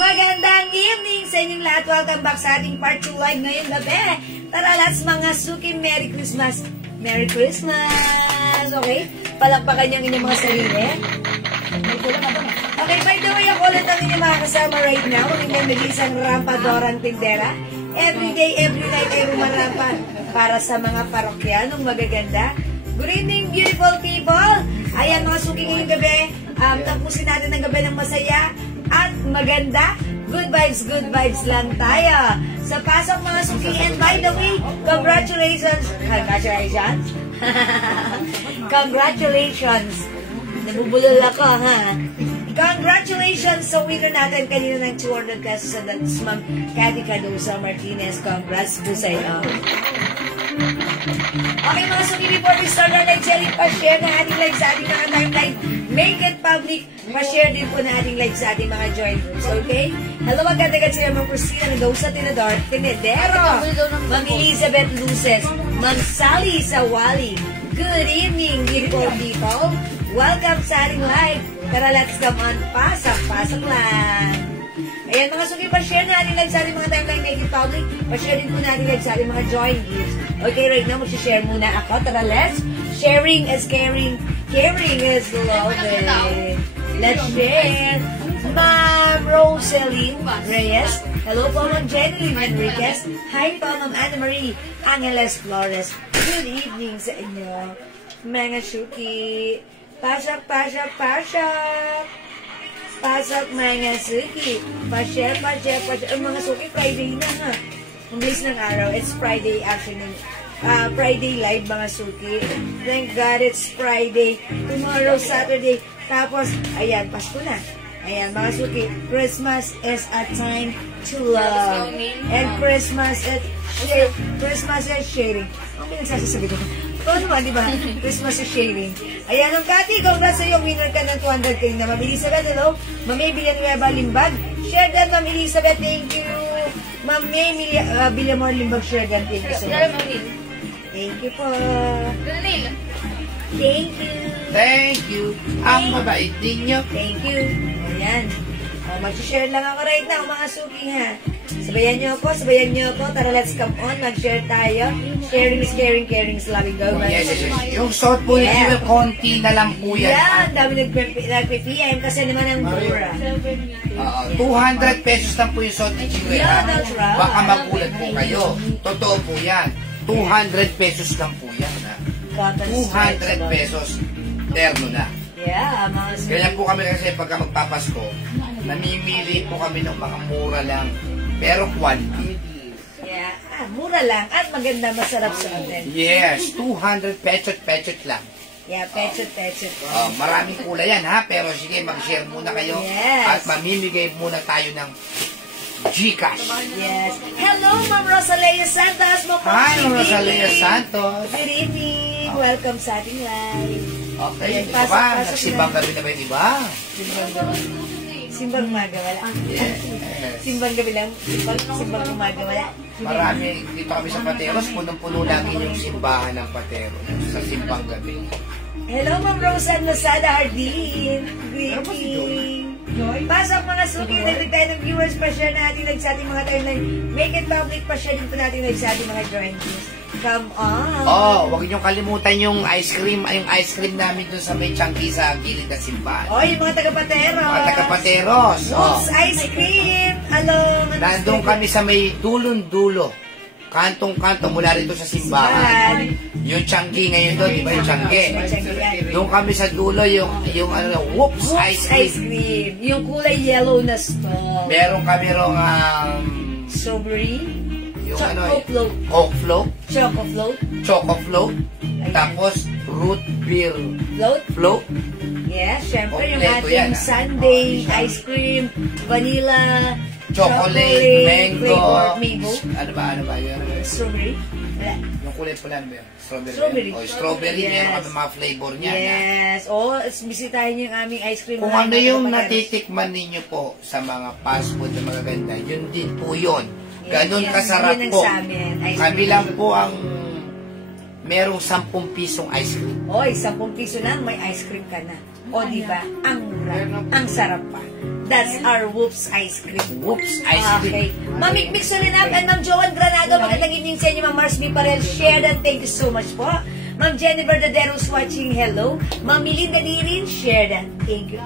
Magandang evening sa inyong lahat. Welcome back sa ating part 2 live ngayong gabi. Tara, let's mga suki, Merry Christmas! Merry Christmas! Okay? Palakpakan niyang inyong mga sarili. Okay, by the way, ako ulit ang inyong mga kasama right now. Inyong nag-isang rampadorang tindera. Every day, every night ay rumarampa para sa mga parokyanong magaganda. Good evening, beautiful people! Ayan mga suki ngayong gabi. Tapusin natin ang gabi ng masaya at maganda. Good vibes lang tayo. Sa pasok mga suki. And by the way, congratulations. Congratulations. Congratulations. Nabubulol ako, ha? Congratulations sa winner natin kanina ng 200 pesos. And that's Ma'am Cathy Cadusa Martinez. Congrats po sa iyo. Okay mga suki, before we start our live sharing, pa-share na ating live sa ating mga timeline. Make it public. Pa-share din po na ating live sa ating mga join groups. Okay? Hello, magkatagat sila Ma'am Christina Mendoza, Tinedero, Ma'am Elizabeth Luces, Ma'am Sally Sawali. Good evening, beautiful people. Welcome sa ating live. Tara, let's come on. Pasok lang. Ayan mga suki, pa-share na ating live sa ating mga timeline. Make it public. Pa-share din po na ating live sa ating mga join groups. Okay, right now, mag-share muna ako. Tara, let's. Sharing is caring. Caring is loving. Let's share. Ma'am Rosaline Reyes. Hello po, Ma'am Jenny Enriquez. Hi po, Ma'am Anna Marie Angeles Flores. Good evening sa inyo. Mga suki. Pasok. Pasok mga suki. Pa-share. Ang mga suki, Friday na ha. Ang bilis ng araw. It's Friday afternoon. Friday live mga suki. Thank God it's Friday. Tomorrow, Saturday. Tapos, ayan, Pasko na. Ayan, mga suki. Christmas is a time to love. And Christmas is sharing. Ang pinagsasasabi ko. Ito naman, di ba? Christmas is sharing. Ayan, ang Kati, congrats sa iyo. Winner ka ng 200 kayo na. Ma'am Elizabeth, hello. Ma'am May Villanueva Limbag. Share that, Ma'am Elizabeth. Thank you. Ma'am May Villamor Limbag. Share that. Thank you so much. Thank you po. Thank you. Thank you. Ang mabait din nyo. Thank you. Ayan. Mag-share lang ako right now, mga suki ha. Sabayan nyo ako. Tara, let's come on. Mag-share tayo. Sharing is caring, caring is loving. Go, yes. Yung short po nyo, konti na lang po yan. Yan, dami nag-PM kasi naman ang mura. 200 pesos lang po yung short nyo. Yeah, that's right. Baka magulat po kayo. Totoo po yan. 200 pesos lang po yan. 200 pesos. Terno na. Yeah, mga suki. Kaya po kami kasi pagka magpapasko, namimili po kami ng mga mura lang. Pero quality. Yeah, mura lang at maganda, masarap sa atin. Yes, 200 pesos lang. Yeah, pechot. Maraming kulay yan ha, pero sige, mag-share muna kayo. Yes. At mamimigay muna tayo ng Gcash. Yes. Hello, Ma'am Rosalea Santos. Hi, Ma'am Rosalea Santos. Good evening. Welcome sa ating live. Okay, ito ba? Nagsimbang gabi na ba yung iba? Simbang umaga, wala. Yes. Simbang gabi lang. Simbang umaga, wala. Marami, dito kami sa Pateros, punong-puno lagi yung simbahan ng Pateros sa simbang gabi. Hello, Ma'am Rosan Lasada Hardin. Greeting. Pasok mga suki, dagdag tayo ng viewers, pa-share natin like sa ating mga timeline. Make it public, pa-share din po natin like sa ating mga joiners. Come on! Huwag niyong kalimutan yung ice cream namin dun sa may chunky sa gilid ng simbahan. Yung mga taga-pateros. Mga taga-pateros. Woods Ice Cream. Hello. Nandun kami sa may dulong-dulo. Kantong-kanto mula rito sa simbahan. Yung chunky ngayon doon, di ba yung chunky? Doon kami sa dulo, yung Whoops Ice Cream. Yung kulay yellow na stall. Meron kami rong strawberry. yung Choco float. Oak float. Choco float. Choco float. Tapos root beer float. Yes, syempre yung Kompleto ating yan, Sunday ice cream, vanilla, chocolate, mango. mango. Ano ba yun? Strawberry. Wala. Yung kulay pula ba yun? Strawberry. Strawberry. Yes. Meron kami mga flavor niya. Yes. Bisitahin niyo yung aming ice cream. Kung ano yung natitikman ninyo po sa mga fast food na magaganda, yun din po yun. Ganun kasarap yun ang po. sa amin, ice Kami cream. lang po ang merong 10 pisong ice cream. 10 piso lang, may ice cream ka na. O, di ba? Ang mura. Ang sarap pa. That's our Whoops Ice Cream. Whoops Ice Okay. Cream. Ma'am Mix Solinap and Ma'am Joan Granado, magandang evening sa inyo, Ma'am Mars B. Parel. Share that. Thank you so much po. Ma'am Jennifer Daderos watching. Hello. Ma'am Melinda Dirin, share that. Thank you.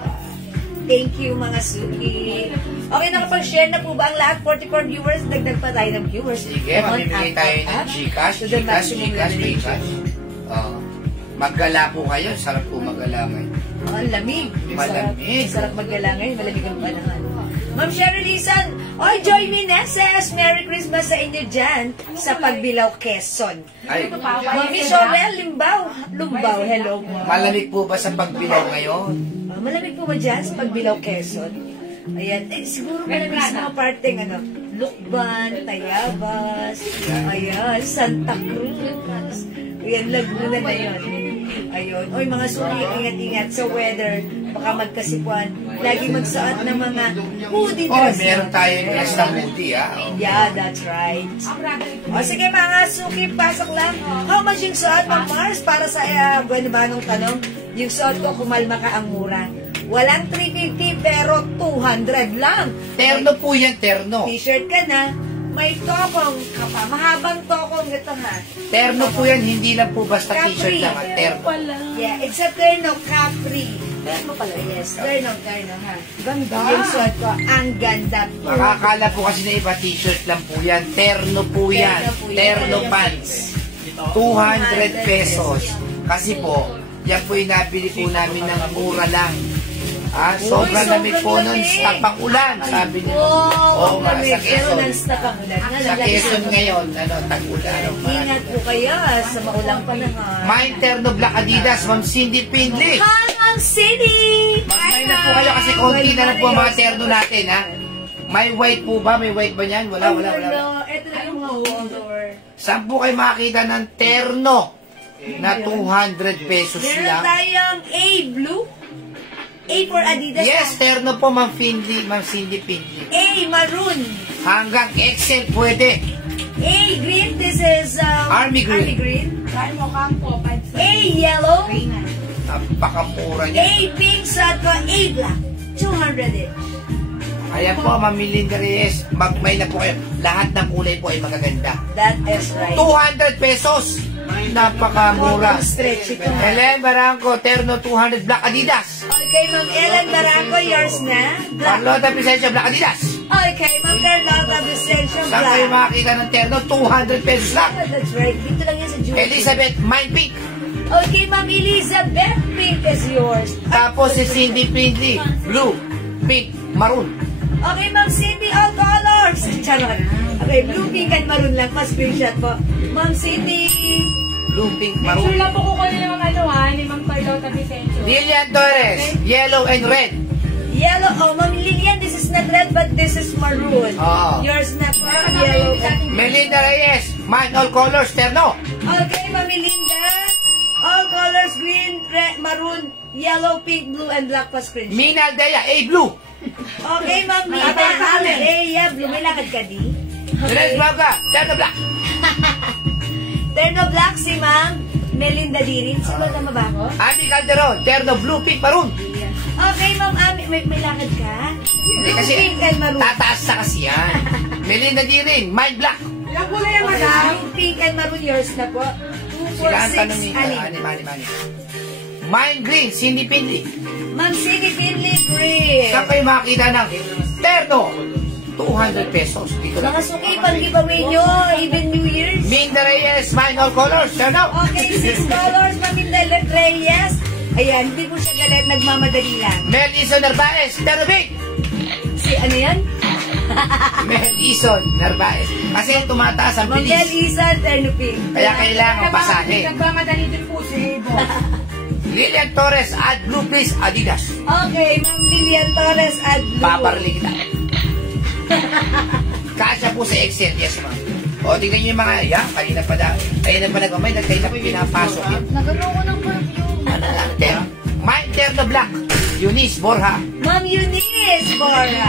Thank you, mga suki. Okay, nakapag-share na po ba ang lahat? 44 viewers, dagdag pa tayo ng viewers. Sige, mamimigay tayo ng Gcash. Gcash. Maggala po kayo. Sarap po maggala ngayon. Ang lamig. Malamig. Sarap maggala ngayon. Malamig ang panahon. Ma'am Sherry Lizan. Joy Meneses. Merry Christmas sa inyo dyan sa Pagbilao, Quezon. Ay, Mami Sobel, Lumbaw. Hello po. malamig po ba sa Pagbilao ngayon? Malamig po ba dyan sa Pagbilao, Quezon? Ayan. Siguro malamig sa mga parteng Lukban, Tayabas, ayan, Santa Cruz. Ayan, Laguna na yun. Ayun. Mga suki, ingat-ingat sa weather. Baka magkasipuan. Lagi magsuot ng mga hoodie dress. Meron tayong extra hoodie, Yeah, that's right. Sige mga suki, pasok lang. How much yung suot ng Mars para sa buwan ba nung tanong? Yung suot ko, kumalma ka ang mura. Walang 350 pero 200 lang. Terno po yan, terno. T-shirt ka na. May tokong ka pa. Mahabang tokong ito ha. Terno po yan, hindi lang po basta Capri. t-shirt lang. Terno. Yeah, it's a terno Capri. Terno pala. Yes, terno ha. Ganda. Yung suot ko, ang ganda po. Makakala po kasi na iba t-shirt lang po yan. Terno po yan. Terno pants. 200 pesos. Kasi po, yan po yung nabili po namin ng mura lang. Sobrang lamig po nun, tapang ulan, sabi niya. Oo, nga, sa pero Quezon. non-stop ang ulan. Sa Quezon ngayon, tag-ulan. Ingat po kayo sa maulang panahon. My Terno Black Adidas, Ma'am Cindy Pindley. Hi, Ma'am Cindy! Mag-may na po kayo kasi konti na lang po ang mga terno natin, ha? May white po ba? May white ba niyan? Wala. Ito na yung mga color. Saan po kayo makakita ng terno na 200 pesos Meron lang? tayong A blue. A for Adidas. Yes, terno po, Ma'am Cindy Pindley. A maroon. Hanggang XL pwede. A green. This is Army green. A yellow. Napakamura A niya. pink. Suot ko A black. 200 each. Ayan po, Ma'am Melinda Reyes. Magmay na po kayo. Lahat ng kulay po ay magaganda. That is right. 200 pesos. Napakamura. Stretch ito. Helen Barangco, terno 200 Black Adidas. Okay, Ma'am Ellen Barangco, yours na. Black. Carlota Vicencio, Black Adidas. Okay, Ma'am Carlota Vicencio, Saan kayo black. makakita ng terno? 200 pesos lang. That's right. Dito lang yan sa June. Elizabeth, Mine Pink. Okay, Ma'am Elizabeth, pink is yours. Tapos si Cindy Pindley, blue, pink, maroon. Okay, Ma'am Cindy, all colors. Charot. Okay, blue, pink, and maroon lang. Screenshot po. Ma'am Cindy. Blue, pink, maroon. Sure lang po kukunin ng ni Ma'am Carlota Vicencio. Lilian Torres, yellow and red. Yellow. Ma'am Lilian, this is not red, but this is maroon. Oo. Yours na po, yellow and... Melinda Reyes, mine all colors, terno. Okay, Ma'am Melinda. All colors, green, red, maroon, yellow, pink, blue, and black pa screenshot. Mina Aldea, blue. Okay, Ma'am Mina. Yeah, blue. May lakad ka di? Tres Blanca, terno black. Terno black si Ma'am Melinda Dirin. Siguro tama ba ako? Andy Calderon, terno blue, pink, maroon. Okay, Ma'am Ami, may lakad ka? Hindi kasi, Pink and maroon. tataas na kasi yan. Melinda D rin, Mind Black. Ilang kulay yan, madam? Yung pink and maroon, yours na po. 2, Sila 4, ang tanong 6, ni anim. Mani. Mind Green, Cindy Pinley. Ma'am Cindy Finley Green. Saan kayo makakita ng terno? 200 pesos. Dito lang. Mga suki, pang giveaway nyo, even New Year's. Minda Reyes, Mind All Colors. Turn out. Okay, $6, Maminda Reyes. Ayan, hindi po siya galit, nagmamadali lang. Mel Ison Narvaez, pero big. Si ano yan? Mel Ison Narvaez. Kasi tumataas ang Mangel bilis. Isa, Ternuping. Kaya kailangan pasahin. Nagmamadali din po si Boss. Lilian Torres, Add Blue Please, Adidas. Okay, Ma'am Lilian Torres at Blue. Paparling kita. Kasya po sa Excel, yes ma'am. O, tingnan niyo yung mga, kanina pa nagmamay, kanina pa pinapasok yun. Nagano ko ng perfume. Ano natin? Mind Terno Black, Eunice Borja. Ma'am Eunice Borja.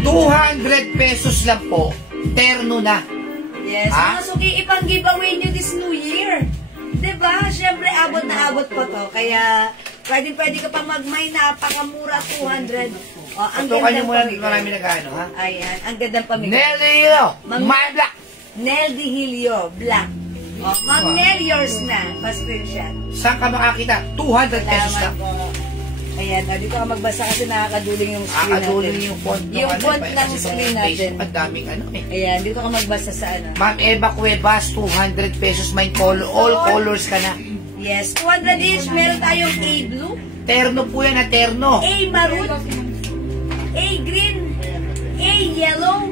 200 pesos lang po, terno na. Yes, Ha? mga suki, ipang giveaway nyo this New Year. Diba? Siyempre, abot na abot pa to. Kaya, pwede ka pang mag-mine, napakamura, 200. O, ang Tutukan niyo gandang muna pamigay. marami nag-ano, ha? Ayan, ang gandang pamigay. Nelly Hilo, Ma'am- Mind Black. Nel Dihilio, black. O, Ma'am Nel, yours na. Pa-screenshot. Saan ka makakita? 200 pesos Salamat lang. po. Ayan, dito ka magbasa kasi nakakaduling yung screen Akadulo natin. yung font. Yung font kasi ng sa screen Facebook, natin. Ang daming ano eh. Ayan, dito ka magbasa sa ano. Ma'am Eva Cuevas, 200 pesos. May all colors ka na. Yes, 200 each. Meron tayong A blue, Terno po yan na terno. A maroon, A green, A yellow,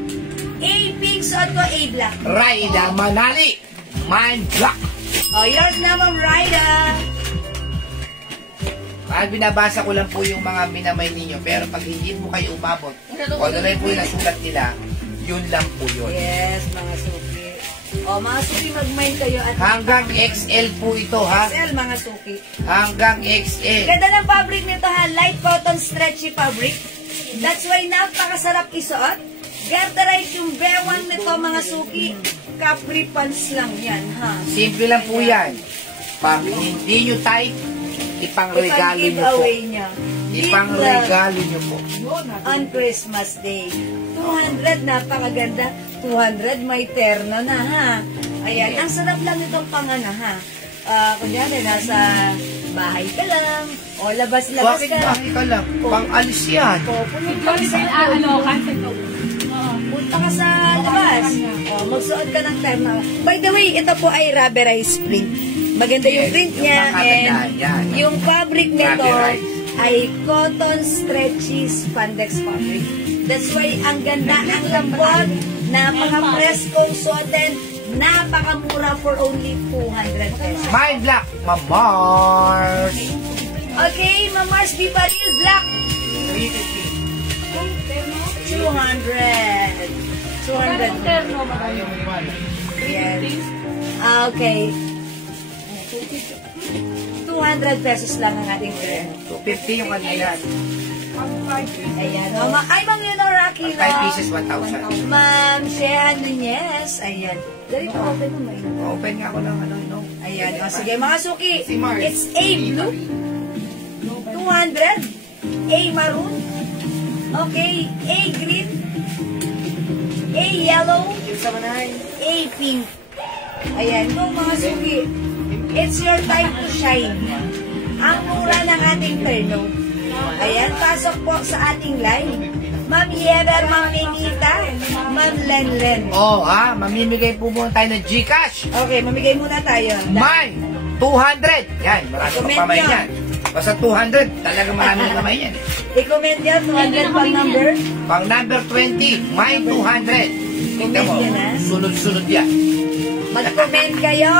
A pink, so ito A black. Raida Manali, Mind Black. Oh, yours na, Ma'am Raida. At binabasa ko lang po yung mga minamay ninyo. Pero pag hindi mo kayo umabot, o ano rin po yung nasulat nila, yun lang po yun. Yes, mga suki. Oh, mga suki, mag-mind kayo at Hanggang XL po ito, ha? XL, mga suki. Hanggang XL. Ganda ng fabric nito, ha? Light cotton stretchy fabric. That's why napakasarap isuot. Gerterize yung bewang nito, mga suki. Capri pants lang yan, ha? Simple lang po yan. Pag hindi nyo tight, ipang-regalo nyo po. Ipang-giveaway niya. Ipang-regalo nyo po. On Christmas Day. 200, napakaganda. 200, may terno na, ha? Ayan, ang sarap lang itong pangana, ha? Kunyari, nasa bahay ka lang, o labas-labas Bakit ka. bakit ka lang? Pang-alis yan. O, pumunta ka Ikaw sa din, cancel to. punta ka sa labas. O, magsuot ka ng terno. By the way, ito po ay rubberized print. Maganda yung Yes, print yung niya, makaganda, and yan. yung fabric nito Rubberized. ay cotton stretchy spandex fabric. That's why ang ganda, ang lambot, napaka-preskong suotin, napakamura for only 200 pesos. Mind Black, Ma'am Mars. Okay, Ma'am Mars, di pa real black. 200. 200. Terno, madam. Yes. Okay. 200 pesos lang ang ating terno. 250 yung kanina. Ayan. Ay, Ma'am Leonora 5 pieces, 1,000. Ma'am Shea Nunez. Ayan. Ganito, open mo may. Open nga ako ng ano, no? Ayan. O, sige, mga suki. Si Mars. It's A blue. 200. A maroon. Okay. A green. A yellow. A pink. Ayan. Go, mga suki. It's your time to shine. Ang mura ng ating terno. Ayan, pasok po sa ating line. Ma'am Yever, Ma'am Nenita, Ma'am Lenlen. Oh, ha? Mamimigay po muna tayo ng Gcash. Okay, mamigay muna tayo. Mine, 200. Yan, marami pang Comment pamay yun. yan. Basta 200, talagang marami ng pamay yan. I-comment yan, 200 pang number. Pang number 20, mine 200. Tingnan mo, Comment yan, ha? sunod-sunod yan. Mag-comment kayo.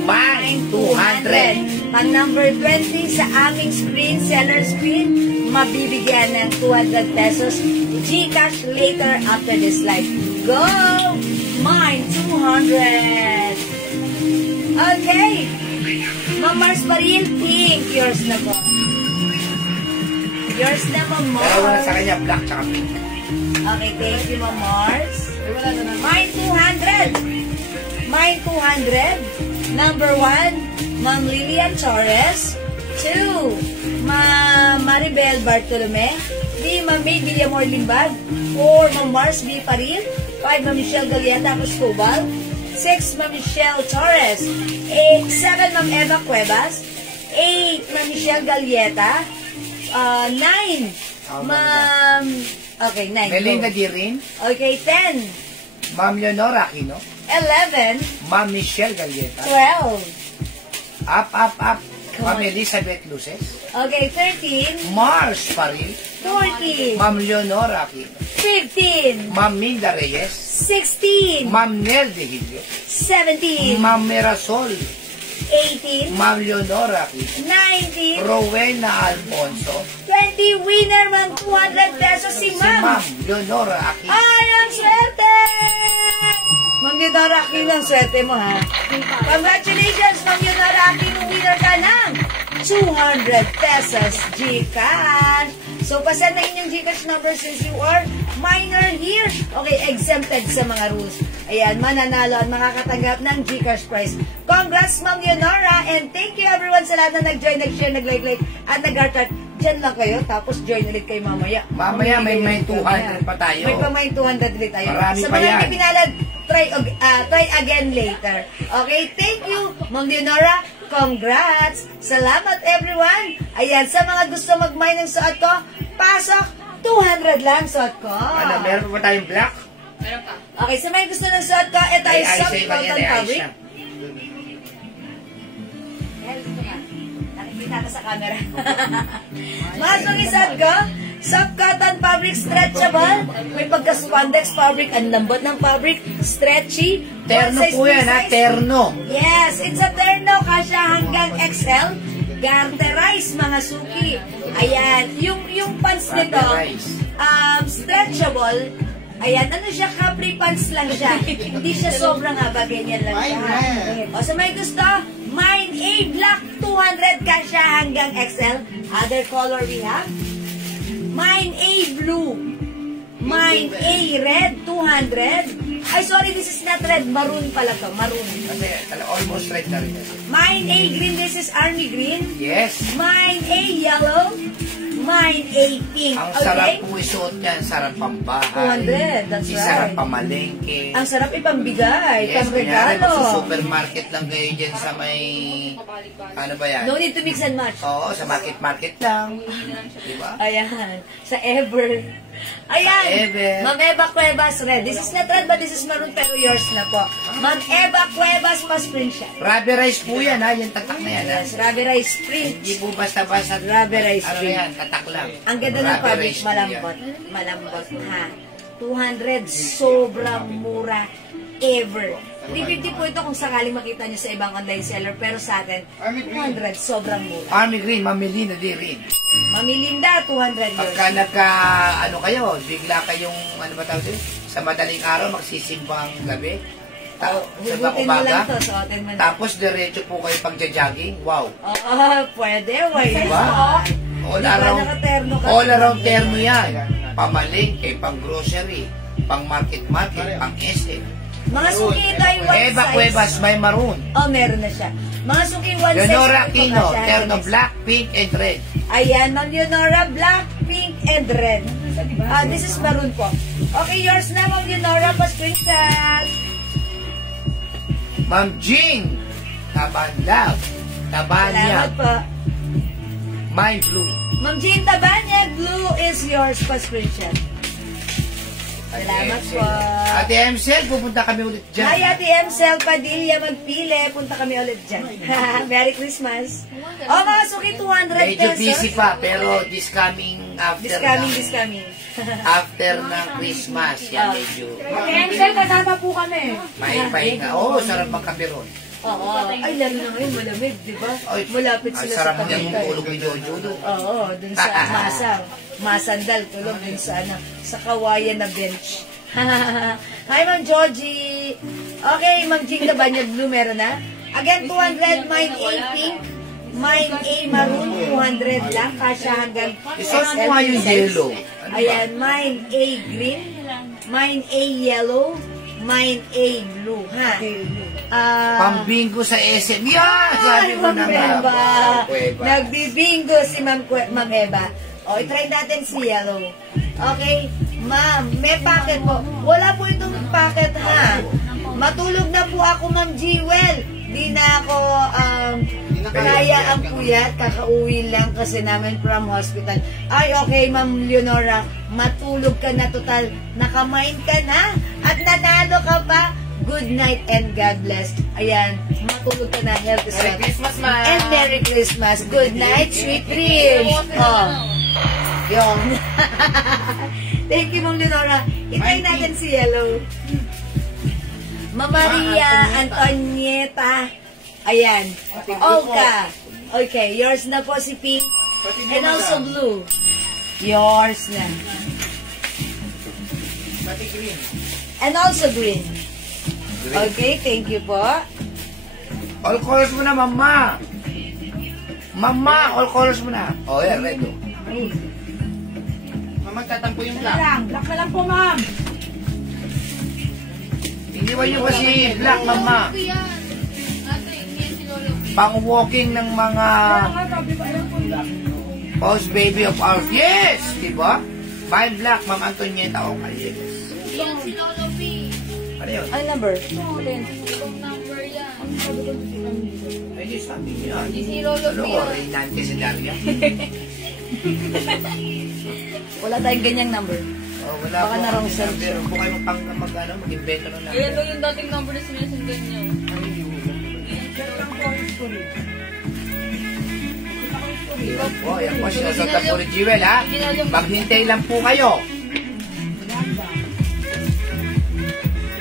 Mine 200. Pang number 20 sa aming screen, seller screen, mabibigyan ng 200 pesos. Gcash later after this live. Go! Mine 200. Okay. Ma'am Mars Baril, pink. Yours na po. Yours na, Ma'am Pero wala sa Mars. kanya, black tsaka pink. Okay, thank you, Ma'am Mars. Mine 200. Mine 200. Number 1, Ma'am Lilian Torres. 2, Maribel Bartolome. 3, Ma'am May Villamor Limbad. 4, Ma'am Mars B. Paril. 5, Ma'am Michelle Galieta Cristobal. 6, Ma'am Michelle Torres. 7, Ma'am Eva Cuevas. 8, Ma'am Michelle Galieta. 9, Ma'am... Okay, 9. Melinda Dirin. Okay, 10. Ma'am Leonora Aquino. 11. Ma'am Michelle Galieta. 12. Up. Ma'am Elizabeth Luces. Okay, 13. Mars Paril. 14. Ma'am Leonora Aquino. 15. Ma'am Minda Reyes. 16. Ma'am Nel De Hilio. 17. Ma'am Merasol. 18. Ma'am Leonora Aquino. 19. Rowena Alfonso. 20. Winner, Ma'am. 200 pesos si Si Ma'am. Ma'am Leonora Aquino. Ay, ang swerte! Ma'am Leonora Aquino, ang swerte mo, ha? Congratulations, Ma'am Leonora Aquino. Winner ka ng 200 pesos GCash. So, pasend na inyong GCash number since you are minor here. Okay, exempted sa mga rules. Ayan, mananalo at makakatanggap ng GCash prize. Congrats, Ma'am Leonora, and thank you everyone sa lahat na nag-join, nag-share, nag-like, at nag-heart. Diyan lang kayo, tapos join ulit kayo mamaya. Mamaya may 200 pa tayo. May 200 ulit tayo. Marami sa pa mga yan. hindi pinalad, try again later. Okay, thank you, Ma'am Leonora. Congrats! Salamat everyone! Ayan, sa mga gusto mag-mine ng suot ko, pasok, 200 lang suot ko. Ano, meron pa tayong black? Okay, sa mga gusto ng suot ko, ito ay soft cotton fabric. Nakikita ka sa camera. Masok isat ko, soft cotton fabric, stretchable, may pagka-spandex fabric, ang lambot ng fabric, stretchy. Terno one size, po yan, two ha? size. Terno. Yes, it's a terno, kasya hanggang XL. Garterize, mga suki. Ayan, yung pants nito, Garterize. stretchable. Ayan, ano siya, capri pants lang siya. Hindi siya sobrang haba, ganyan lang siya. O sa may gusto, Mine A Black 200 kasya hanggang XL. Other color we have. Mine A Blue. Mine A Red 200. Ay, sorry, this is not red. Maroon pala to. Maroon. Kasi almost right na rin. Mine A Green. This is Army Green. Yes. Mine A Yellow. Mine A Pink. Ang Okay? sarap po isuot niyan. Sarap pambahay. 200, that's Sarap right. pamalengke. Ang sarap ipambigay. Yes, kunyari, Pang-regalo. magsusupermarket lang kayo dyan sa may... Ano ba yan? No need to mix and match. Oo, sa market lang. Diba? Ayan. Sa Ever. Ayan. Sa Ever. Ma'am Eva Cuevas red. This is not red but this is maroon pero yours na po. Ma'am Eva Cuevas pa screenshot. Rubberized po yan, ha? Yung tatak na yan, ha? Yes, Ravi Rice print. Hindi po basta-basta. Rubberized Ano print. yan? Tatak lang. Ang ganda ng fabric, Rubberized po yan. malambot. Malambot, ha. 200, sobrang mura ever. 350 po ito kung sakaling makita nyo sa ibang online seller, pero sa atin, 200, sobrang mura. Army Green, Mamelina di rin. Mamilinda, 200 yun. Pagka ano kayo, bigla kayong, ano ba tawag yun? Sa madaling araw, magsisimbang gabi. Sa Hugutin mo lang umaga. to, suotin mo na. Tapos, diretso po kayo pagja-jogging. Wow. Oo, pwede, why Diba? not? All Di ba around, nakaterno ka? all around terno yan. Pamalingke, pang grocery, pang market, pang SM. Mga suki ito ay one Eva size. Cuevas, may maroon. Oh, meron na siya. Mga suki one size. Leonora po ito, Aquino, kasya. terno black, pink, and red. Ayan, Ma'am Leonora, black, pink, and red. This is maroon po. Okay, yours na, Ma'am Leonora, pa screenshot. Ma'am Jean, Tabanlag, Salamat Tabanyag, po. Mind Blue. Ma'am Jean Tabanyag, blue is yours, pa screenshot. Salamat po. Ate Emsel, pupunta kami ulit dyan. Hi, Ate Emsel Padilla, magpili. Punta kami ulit dyan. Merry Christmas. Oh, mga suki, 200 Medyo pesos. busy pa, pero this coming after This coming. after ng Christmas, yan medyo Ansel, kasama po kami. may pahinga. Oo, sarap magkabiron. Oo. Ay, lalo na ngayon, malamig, di ba? Ay, Malapit ang sila sarap sa niya Tagaytay. tulog ni Jojo doon. Oo, dun sa Masang. Masandal, tulog dun sa, sa kawayan na bench. Hi, Ma'am Georgie. Okay, Ma'am Jing Tabanyag Blue, meron na. Again, 200, mine A pink, mine A maroon, 200 lang, kasya hanggang Isuot mo nga yung size. yellow. Ayan, mine A green, mine A yellow, Mine A blue, ha? Pambingo sa SM. Yan! Sabi mo Ma'am na nga. Eva. Eva. Nagbibingo si Ma'am Eva. O, try natin si yellow. Okay? Ma'am, may packet po. Wala po itong packet, ha? Matulog na po ako, Ma'am Jewel. Di na ako, kaya ang puyat. Kakauwi lang kasi namin from hospital. Ay, okay, Ma'am Leonora. Matulog ka na total. Nakamain ka na. At nanalo ka pa. Good night and God bless. Ayan, matulog ka na. Healthy Merry Christmas, ma'am. And Merry Christmas. Good night, sweet dreams. Oh. Yun. Thank you, Ma'am Leonora. Itry natin si Yellow. Maria Antonieta. Ayan. Olga. Okay, yours na po si Pink. And also blue. Yours na. Pati green. And also green. Okay, thank you po. All colors mo na, mama. Mama, all colors mo na. Oh, yeah, red. Mama, tatampo yung black. Black na lang po, ma'am. Iniwan nyo kasi black, mama. Pang-walking ng mga post baby of ours. Yes! Diba? Five black, Ma'am Antonieta. Oh, yes. Yan si Lolo B. Ano yun? Ay, number. Itong number yan. Ay, di sabi niya. Di si Lolo B. Ano, Reynante si Daria. Wala tayong ganyang number. Oh, wala Baka po. na wrong sense. Pero kung kayo mag-invento ng number. Ayan ba yung dating number na sinusundan niyo? Oh, yan po siya sa Tapuri Jewel, ha? Maghintay lang po kayo.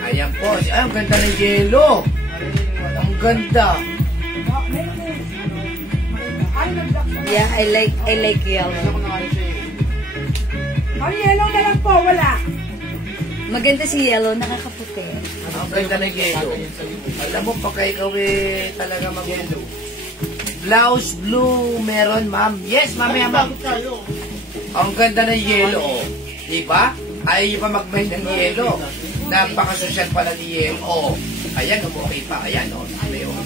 Ayan po. Ay, ang ganda ng yelo. Ang ganda. Yeah, I like yellow. Ang yellow na lang po, wala. Maganda si yellow, nakakaputi. Ang ganda ng yelo. Alam mo, pagka ikaw talaga mag-yelo. Blouse blue meron, ma'am. Yes, mamaya, ma'am. Ang ganda ng yelo. Diba? Ayaw nyo pa mag-mail ng yelo. Napaka-social pala ni yelo. Oh, ayan, okay pa. Ayan, oh.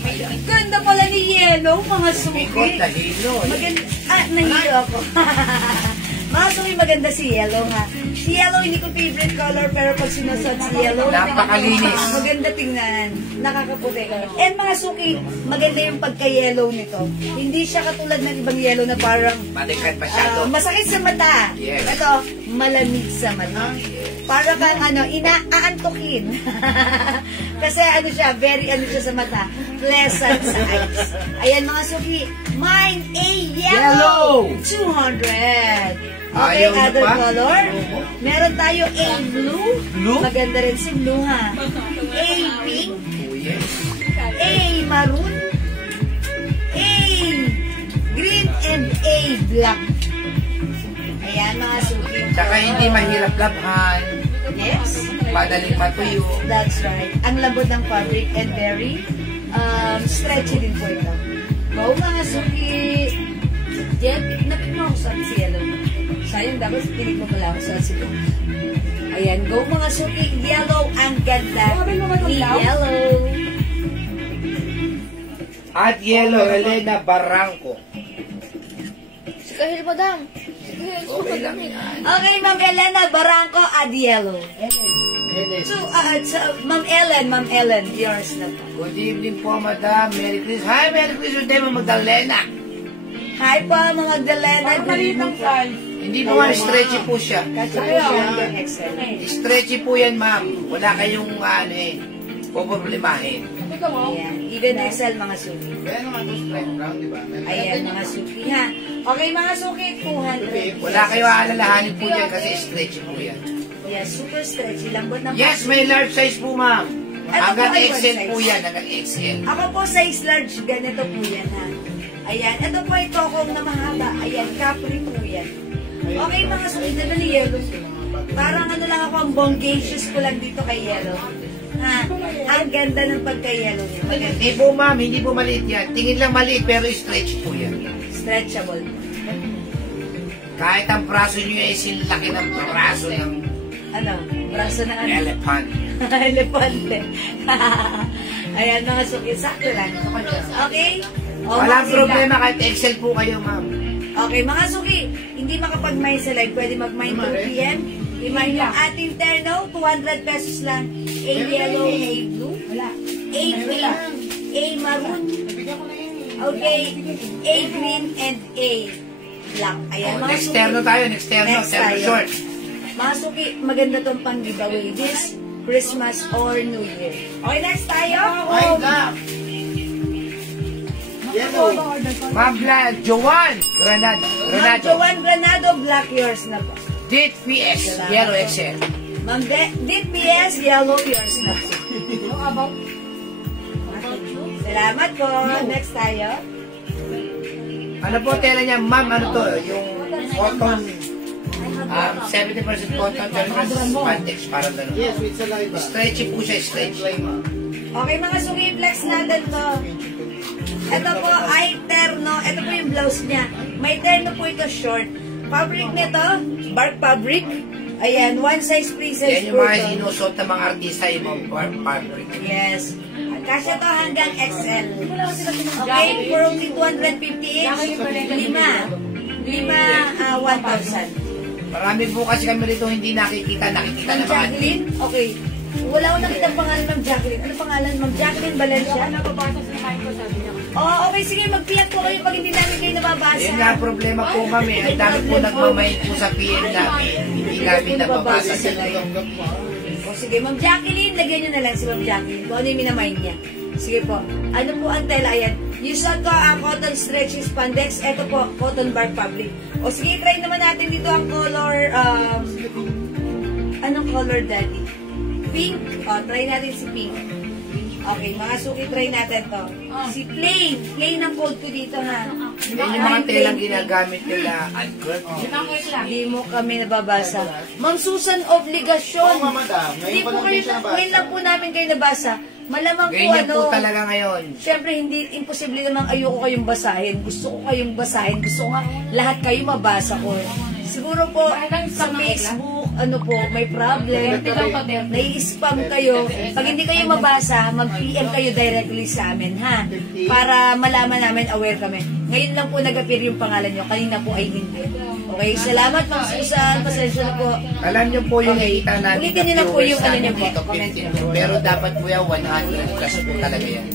Ayan. Ganda pala ni yellow, mga suki. Ikot na hilo. Maganda, nahilo ako. Mga suki, maganda si yellow, ha? Si yellow, hindi ko favorite color, pero pag sinusot si yellow, Napakalinis. maganda tingnan. Nakakaputi. And mga suki, maganda yung pagka-yellow nito. Hindi siya katulad ng ibang yellow na parang Matikat masyado. masakit sa mata. Yes. Ito, malamig sa mata. Para kang inaantokin. Kasi siya, very siya sa mata. Pleasant sa eyes. Ayan mga suki, mine a yellow. 200. Okay, Ayaw niyo other pa? color. Meron tayo a blue. Blue? Maganda rin si blue, ha. A pink. Oh, yes. A maroon. A green and A black. Ayan mga suki. Tsaka hindi mahirap labhan. Yes. Madaling matuyo. That's right. Ang lambot ng fabric and very stretchy din po ito. Go mga suki. Diyan, napin mo ako sa si yellow. Sayang, dapat pinig mo pala ako sa si blue. Ayan, go mga suki. Yellow, ang ganda ni yellow. At yellow, Elena Barranco. Si Kahil, madam. Si Kahil, Okay lang yan. Okay, Ma'am Elena Barranco at yellow. Ma'am Ellen, yours na po. Good evening po, madam. Merry Christmas. Hi, Merry Christmas day, Magdalena. Hi po, mga Magdalena. Ang maliit ng size. Hindi po ma'am, stretchy po siya. Kasi po siya hanggang XL. Stretchy po yan, ma'am. Wala kayong poproblemahin. Ito mo. Ayan, even XL mga suki. Kaya naman ito straight brown, di ba? Ayan, mga suki ha. Okay, mga suki, 200. Wala kayo aalalahanin po yan kasi stretchy po yan. Yes, super stretchy. Lambot ng Yes, may large size po, ma'am. Hanggang Ito po ay XL one po size. yan, hanggang XL. Ako po size large, ganito po yan ha. Ayan, ito po ay tokong na mahaba. Ayan, capri po yan. Okay, mga suki, na yellow. Parang lang ako, ang bongacious ko lang dito kay yellow. Ha, ang ganda ng pagka-yellow niya. Maganda. Hindi po, ma'am. Hindi po maliit yan. Tingin lang maliit, pero stretch po yan. Stretchable. Kahit ang braso nyo ay sinlaki ng braso ng Braso Aso na ano? Elephant. Elepante. Ayan, mga suki. Sakto lang. Okay? O, Walang mga problema kahit Excel po kayo, ma'am. Okay, mga suki. Hindi makapag-mine sa live. Pwede mag-mine 2 p.m. I-mine yung ating terno. 200 pesos lang. A yellow, A blue. A green, A maroon. Okay. A green and A black. Ayan, mga Next suki. terno tayo, next terno. Next Terno tayo. short. Mga suki, maganda tong pang-giveaway. This Christmas or New Year. Okay, next tayo. Ma'am Joan Granado. Ma'am Joan Granado, black yours na po. Date PS, Yellow Excel. Ma'am DPS, yellow yours na po. Salamat po. Next tayo. Ano po tela niya, ma'am? Ano to? Yung cotton. 70% cotton, 30% spandex. Parang gano'n. Yes, with saliva. Stretchy po siya, stretchy. Okay, mga suki, flex natin to. Ito po ay terno. Ito po yung blouse niya. May terno po ito short. Fabric nito, bark fabric. Ayan, one size, free size Yan yung po mga ito. sinusot ng mga artista yung mga bark fabric. Yes. Kasya to hanggang XL. Okay, for only 250 each. Lima, 1,000. Marami po kasi kami rito hindi nakikita Ma'am na mga Jacqueline? Okay. Wala ko nakita ang pangalan Ma'am Jacqueline. Ano pangalan? Ma'am Jacqueline Valencia? Oo, okay. Sige, mag-PM po kayo pag hindi namin kayo nababasa. Yan nga problema po kami. Ang dami po nagmamahit po sa PM namin. Hindi namin nababasa sila. O sige, Ma'am Jacqueline, lagyan nyo na lang si Ma'am Jacqueline kung ano yung minamind niya. Sige po. Ano po ang tela? Ayan. Yung shot ko, ang cotton stretchy spandex. Ito po, cotton bark fabric. O sige, try naman natin dito ang color, anong color, Daddy? Pink. O, try natin si pink. Okay, mga suki, try natin to. Si plain. Plain ang code ko dito, ha? Yan yung mga telang ginagamit nila at girl. Hindi mo kami nababasa. Ma'am Susan, obligasyon. Oo, madam. Hindi Ngayon pa po lang kayo, kayo nabasa. ngayon lang po namin kayo nabasa. Malamang po Ganyan ano. po talaga ngayon. Siyempre, hindi, imposible namang ayoko kayong basahin. Gusto ko kayong basahin. Gusto ko nga lahat kayo mabasa ko. Siguro po, sa Facebook, ano po, may problem. Nai-spam kayo. Pag hindi kayo mabasa, mag-PM kayo directly sa amin, ha? Para malaman namin, aware kami. Ngayon lang po nag-appear yung pangalan nyo. Kanina po ay hindi. Okay, salamat Ma'am Susan. Pasensya na po. Alam niyo po yung nakita namin Ulitin niyo na po yung ano niyo po. dito, 52. Pero dapat po yan 100 plus po talaga yan.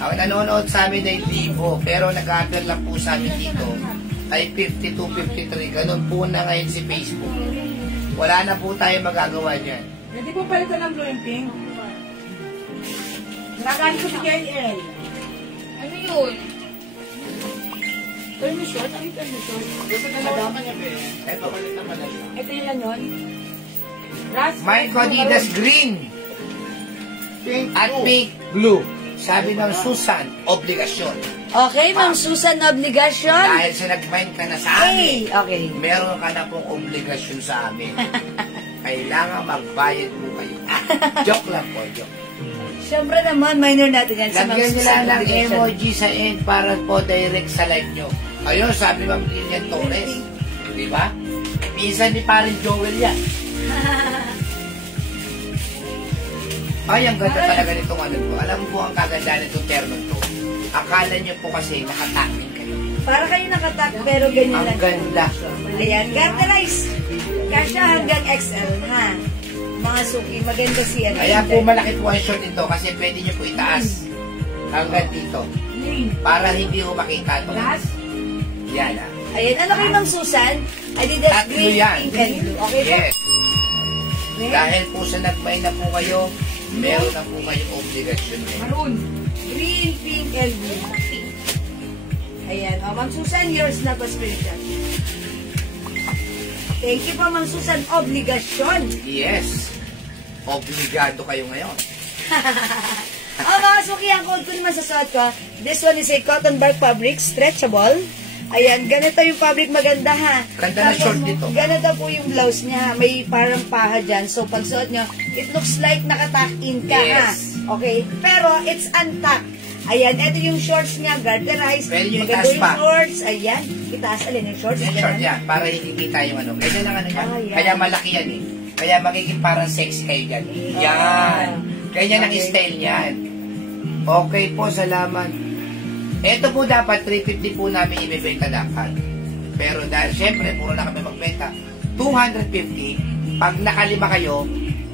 Ang nanonood sa amin ay libo, pero nag-appear lang po sa amin dito ay 52, 53. Ganun po na ngayon si Facebook. Wala na po tayo magagawa dyan. Hindi po palitan ng blue and pink. Nakagali ko si KL. Ano yun? Turn me short. Ano yung turn me short? Gusto na naman niya, be. Eto. Papalit naman na siya. Ito yun lang yun. Ras- Mike Adidas Green Pink. at Pink Blue. Sabi ng Susan, obligasyon. Okay, Ma'am Susan, obligasyon. Dahil sa nag-mind ka na sa Hey, amin, okay. meron ka na pong obligasyon sa amin. Kailangan magbayad mo kayo. Joke lang po, joke. Siyempre naman, minor natin yan sa Ma'am Lagyan nyo Susan lang ng obligasyon. emoji sa end para po direct sa live nyo. Ayun, sabi Ma'am Lilian Torres. Di ba? Minsan ni parin Joel yan. Ay, ang ganda talaga nitong ano to. Alam mo po ang kaganda nitong terno to. Akala nyo po kasi nakatakin kayo. Para kayo nakatak, pero ganyan Ang lang. ganda. Ayan, garterize. Kasya hanggang XL, ha? Mga suki, maganda siya. Kaya po malaki po ang short nito kasi pwede nyo po itaas. Hanggang dito. Para hindi ko makita ito. Yan ah. Ayan, ano kayo Ma'am Susan? Adidas Tatlo green, yan. pink, and blue. Okay po? Yes. Dahil po sa nagmay na po kayo, meron na po kayong obligasyon. Maroon. Green, pink, and blue. Ayan. O, Ma'am Susan, yours na pa screenshot. Thank you po, Ma'am Susan. Obligasyon. Yes. Obligado kayo ngayon. Mga suki, ang code ko naman sa suot ko. This one is a cotton bark fabric, stretchable. Ayan, ganito yung fabric, maganda ha. Ganda na short dito. Ganito po yung blouse niya, may parang paha dyan. So, pag suot nyo, it looks like nakatuck-in ka Yes. ha. Okay? Pero, it's untucked. Ayan, ito yung shorts niya, garterized. Pwede yung Maganda itaas yung pa. shorts. Ayan, itaas alin yung shorts. Yan Ganyan. short yan. Para hindi kita yung ano. Ganyan lang ano yan. Ah, yan. Kaya malaki yan eh. Kaya magiging parang sexy kayo dyan. Yan. Ganyan ang style niyan. Okay po, salamat. Ito po dapat 350 po namin ibebenta dapat. Pero dahil syempre, puro na kami magbenta. 250, pag nakalima kayo,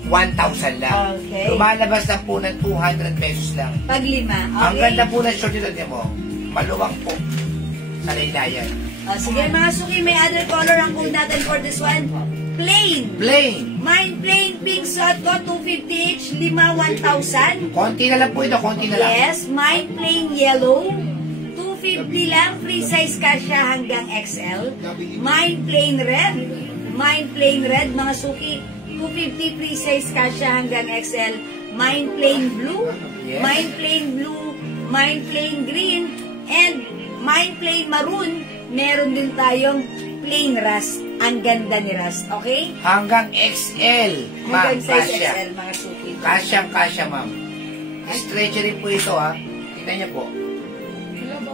1,000 lang. Okay. Lumalabas na po ng 200 pesos lang. Pag 5. Okay. Ang ganda po ng short nito, niyo mo. Maluwang po. Sa laylayan. Sige mga suki, may other color ang code natin for this one. Plain. Plain. Mine plain pink suot ko, 250 each, 5, 1,000. Konti na lang po ito, konti na lang. Yes, mine plain yellow, 250 lang, free size kasya hanggang XL. Mine plain red, mga suki, 250 free size kasya hanggang XL. Mine plain blue, Yes. mine plain green, and mine plain maroon. Meron din tayong plain rust. Ang ganda ni rust, okay? Hanggang XL, ma'am. Hanggang size Kasya. XL, mga suki. Kasyang-kasya, ma'am. Stretchy rin po ito, ha. Tingnan niyo po.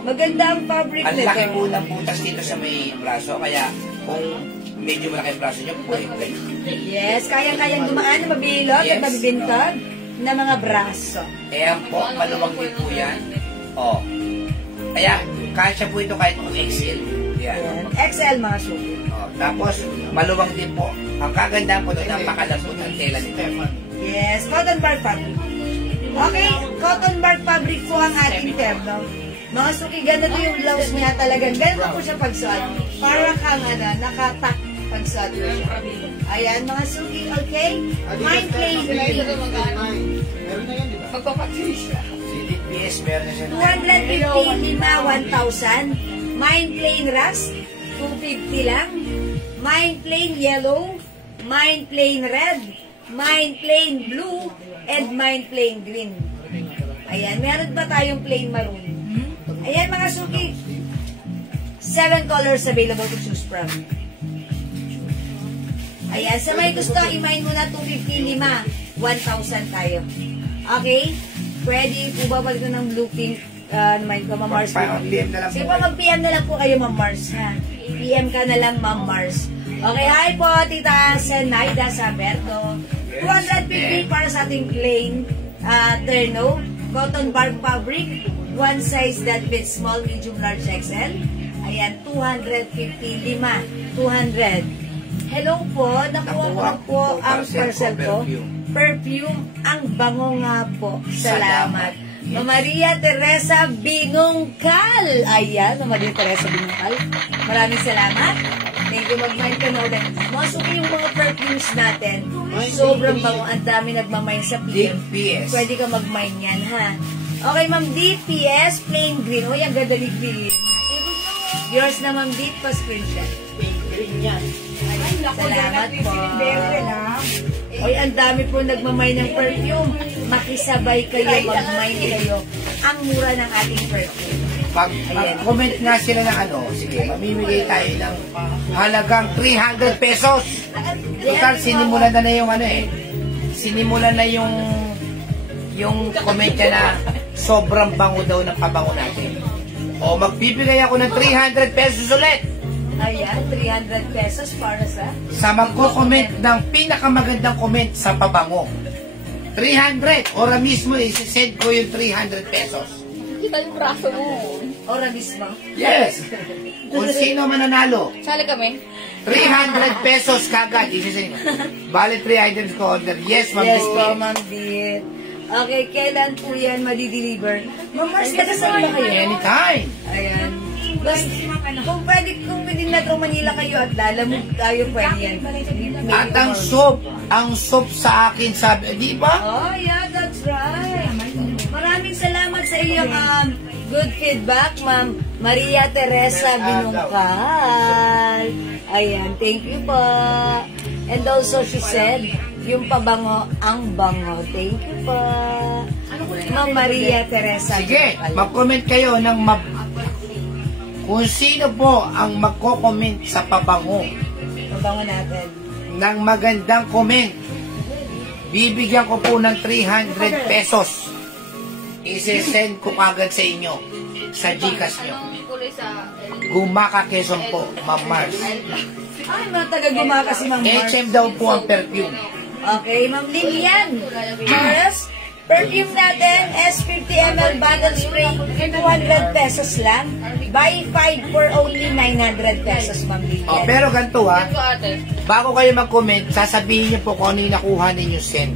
Maganda ang fabric Ang laki po nito. ng butas dito sa may braso. Kaya, kung medyo malaki ang braso niyo, pwede. Yes, kaya-kayang dumaan na mabilog Yes. at mabibintog na mga braso. Kaya po, maluwag din po yan. O. Kaya, kasya po ito kahit kung XL. Yan. Ayan. XL, mga suki. O. Tapos, maluwag din po. Ang kaganda po ito, napakalambot ang tela nito. Yes, cotton bark fabric. Okay, cotton bark fabric po ang ating terno. Mga suki, ganito yung blouse niya talagang. Ganito po siya pagsuot. Para kang nakatak pagsuot mo siya. Ayan, mga suki, okay? Mine plain green. Meron na yan, di ba? CDPS, meron na siya. 250, 1,000. Mine plain rust, 250 lang. Mine plain yellow, mine plain red, mine plain blue, and mine plain green. Ayan, meron pa tayong plain maroon. Ayan mga suki, 7 colors available to choose from. Ayan, sa may gusto, i-mine muna 250, 1,000 tayo. Okay? Pwede po ba pala ito ng blue pink? Naman ko, Ma'am Mars. PM na lang po. Sige po, mag-PM na lang po kayo, Ma'am Mars, ha? PM ka na lang, Ma'am Mars. Okay, hi po, Tita Senaida Saberto. 250 para sa ating plain terno. Cotton bark fabric. One size that fits small, medium, large, XL. Ayan, 250, 200. Hello po, nakuha ko na po ang parcel ko. Perfume, ang bango nga po. Salamat. Maria Teresa Binungkal. Ayan, Maria Teresa Binungkal. Maraming salamat. Thank you, mag-mind ka na ulit. Masuki yung mga perfumes natin. Sobrang bango. Ang dami nagmamine sa PM. DPS. Pwede ka mag-mine yan, ha? Okay, Ma'am DPS, plain green. Uy, ang ganda ni green. Yours na, Ma'am D, pa-screenshot. Salamat po. Oy, ang dami po nagmamay ng perfume. Makisabay kayo, mag-mine kayo. Ang mura ng ating perfume. Pag-comment nga sila ng sige, mamimigay tayo ng halagang 300 pesos. Total, sinimulan na yung sinimulan na yung comment niya na sobrang bango daw ng pabango natin. O, magbibigay ako ng 300 pesos ulit. Ayan, 300 pesos para sa magko-comment ng pinakamagandang comment sa pabango. 300. Ora mismo, isi-send ko yung 300 pesos. Kita yung braso mo. ora mismo. Yes. Kung sino mananalo, Sali kami. 300 pesos kagad. Isi-send. Bale 3 items ko order. Yes, Ma'am. Yes Disney. po, Ma'am Dit. Okay, kailan po yan madi-deliver? Ma'am Mars, kada saan ba kayo? Anytime. Ayan. Bas, kung pwede Metro Manila kayo at lalamog tayo, pwede yan. At ang soup sa akin, sabi, di ba? Oh, yeah, that's right. Maraming salamat sa iyong good feedback, Ma'am Maria Teresa Binungkal. Ayan, thank you po. And also, she said, yung pabango, ang bango. Thank you po. Ma'am Maria Teresa Sige, Binungkal. mag-comment kayo ng kung sino po ang magko-comment sa pabango Pabango natin. ng magandang comment, bibigyan ko po ng 300 pesos. Isi-send ko kagad sa inyo sa Gcash nyo. Anong kulay sa... Gumaka Quezon po, Ma'am Mars. Ay, mga taga-guma kasi Ma'am Mars. HM daw po ang perfume. Okay, Ma'am Lilian. Morris, perfume natin, S50 ml bottle spray, 200 pesos lang. Buy 5 for only 900 pesos, Ma'am Lilian. Oh, pero ganito bago kayo mag-comment, sasabihin niyo po kung ano yung nakuha ninyong scent.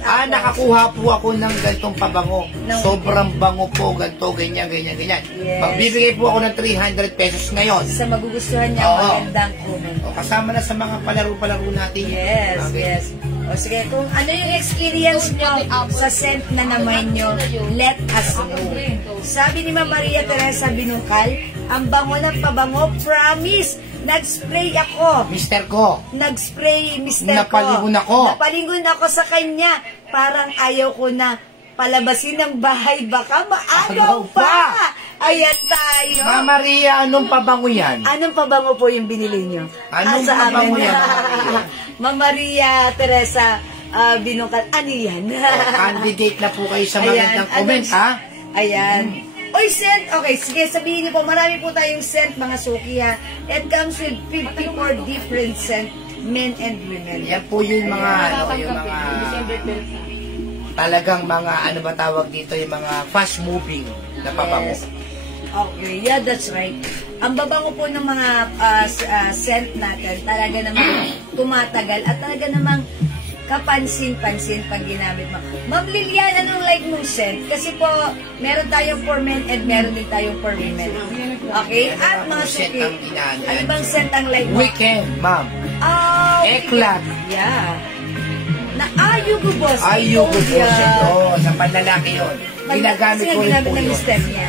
Nakakuha po ako ng gantong pabango. Sobrang bango po, ganito, ganyan. Yes. Magbibigay po ako ng 300 pesos ngayon. Sa magugustuhan niya, magandang comment. O, kasama na sa mga palaro-palaro natin. Yes, Okay. yes. O sige, kung ano yung experience nyo sa scent na naman nyo, let us know. Sabi ni Ma'am Maria Teresa Binungkal, ang bango ng pabango, promise! Nag-spray ako. Mister ko. Nag-spray, mister Napalingon ako. Napalingon ako sa kanya. Parang ayaw ko na palabasin ng bahay. Baka maagaw pa. Ayan tayo. Ma'am Maria, anong pabango yan? Anong pabango po yung binili nyo? Anong Sa pabango amin. yan, Ma'am Maria? Ma'am Maria Teresa Binungkal. Ano yan? Candidate na po kayo sa magandang comment, ha? Ayan. Oy, scent! Okay, sige, sabihin niyo po, marami po tayong scent, mga suki, ha? It comes with 54 different scent, men and women. Yan po yung mga, yung mga, talagang mga, ano ba tawag dito, yung mga fast-moving na pabango. Yes. Okay, yeah, that's right. Ang babango po ng mga scent natin, talaga namang tumatagal at talaga namang kapansin-pansin pag ginamit mo. Ma'am Lilian, anong like mong scent? Kasi po, meron tayong for men and meron din tayong for women. Okay? At mga Scent suki, ang ginaan ano yan. bang scent ang like mo? Weekend, ma'am. Eklat. Yeah. Yugo Boss. Yugo Oh, Boss. yeah. Oo, sa panlalaki yun. Ginagamit ko rin po ng yun. mister niya.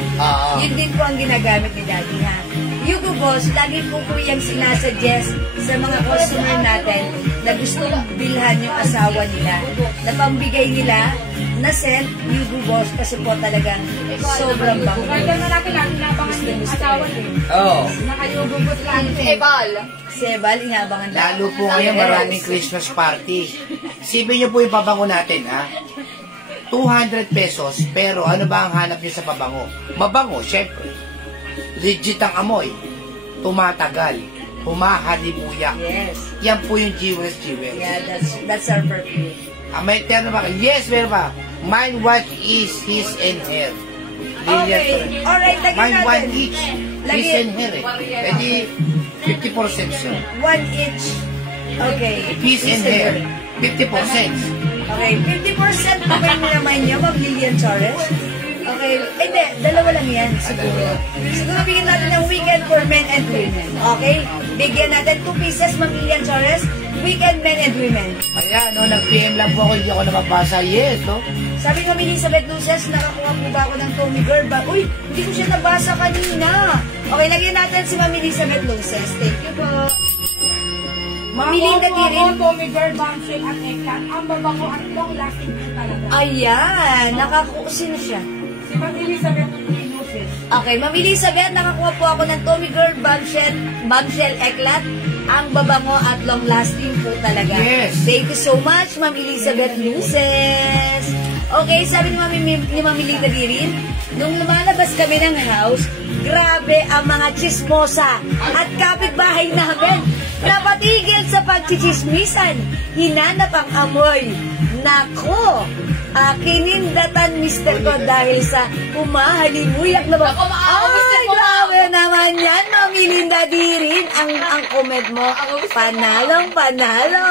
Yun din po ang ginagamit ni Daddy, ha? Yugo Boss, lagi po po yung sinasuggest sa mga customer natin na gustong bilhan yung asawa nila, na pambigay nila na scent, Yugo Boss, kasi po talagang sobrang bango. Kaya na natin lang, inabangan yung asawa niya. Oo. Nakayugubot lang. Sebal, inabangan na. Lalo po ngayon maraming Christmas party. Isipin niyo po yung pabango natin, ha? 200 pesos, pero ano ba ang hanap niyo sa pabango? Mabango, syempre. Legit ang amoy. Tumatagal. Humahalimuyak. Yes. Yan po yung Jewels. Yeah, that's our perfume. May terno ba? Yes, meron ba? Mine, what is his and her? Okay. Alright, lagyan Mine, natin. one each. His and her, eh. Pwede 50% yun. 1 each. Okay. His and her. 50%. Okay, 50% pa kayo naman niyo, Ma'am Lilian Torres. Okay, hindi, dalawa lang yan, siguro. Siguro bigyan natin ng weekend for men and women. Okay? Bigyan natin 2 pieces, Ma'am Lilian Torres, weekend men and women. Ayan, no, nag-PM lang po ako, hindi ako nakapasa. Yes, no? Sabi nga Elizabeth Luces, nakakuha po ba ako ng Tommy Girl ba? Uy, hindi ko siya nabasa kanina. Okay, lagyan natin si Ma'am Elizabeth Luces. Thank you po. Mamili na din. Ako, Tommy Girl, Bombshell at Eklat. Ang babango at long lasting po talaga. Ayan, sino siya? Si Ma'am Elizabeth Luces. Okay, Ma'am Elizabeth, nakakuha po ako ng Tommy Girl Bombshell Eklat. Ang babango at long-lasting po talaga. Yes. Thank you so much, Ma'am Elizabeth Luces. Okay, sabi ni Ma'am Lita Dirin, nung lumalabas kami ng house, grabe ang mga chismosa at kapitbahay namin. Napatigil sa pagchichismisan. Hinanap ang amoy. Nako! Kinindatan, mister ko, dahil sa humahalimuyak na ba? Ay, grabe naman yan, Ma'am Linda Dirin. Ang comment mo, panalong panalo.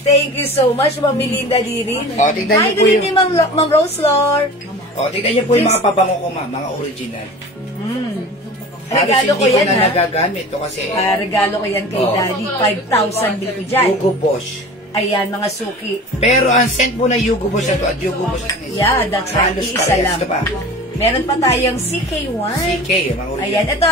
Thank you so much, Ma'am Linda Dirin. O, tignan Hi, niyo po good yung... evening, Ma'am Rose Lord. O, tignan niyo po yung mga pabango ko, ma'am, mga original. Regalo ko Halos yan, hindi ko na ha? nagagamit to kasi... Regalo ko yan kay Daddy. 5,000 bil ko dyan. Hugo Boss. Ayan, mga suki. Pero ang scent po na Hugo Boss na to at Hugo Boss na isa. Yeah, that's right. Halos Isa parehas lang. ka ba? Meron pa tayong CK1. CK, mga original. Ayan, ito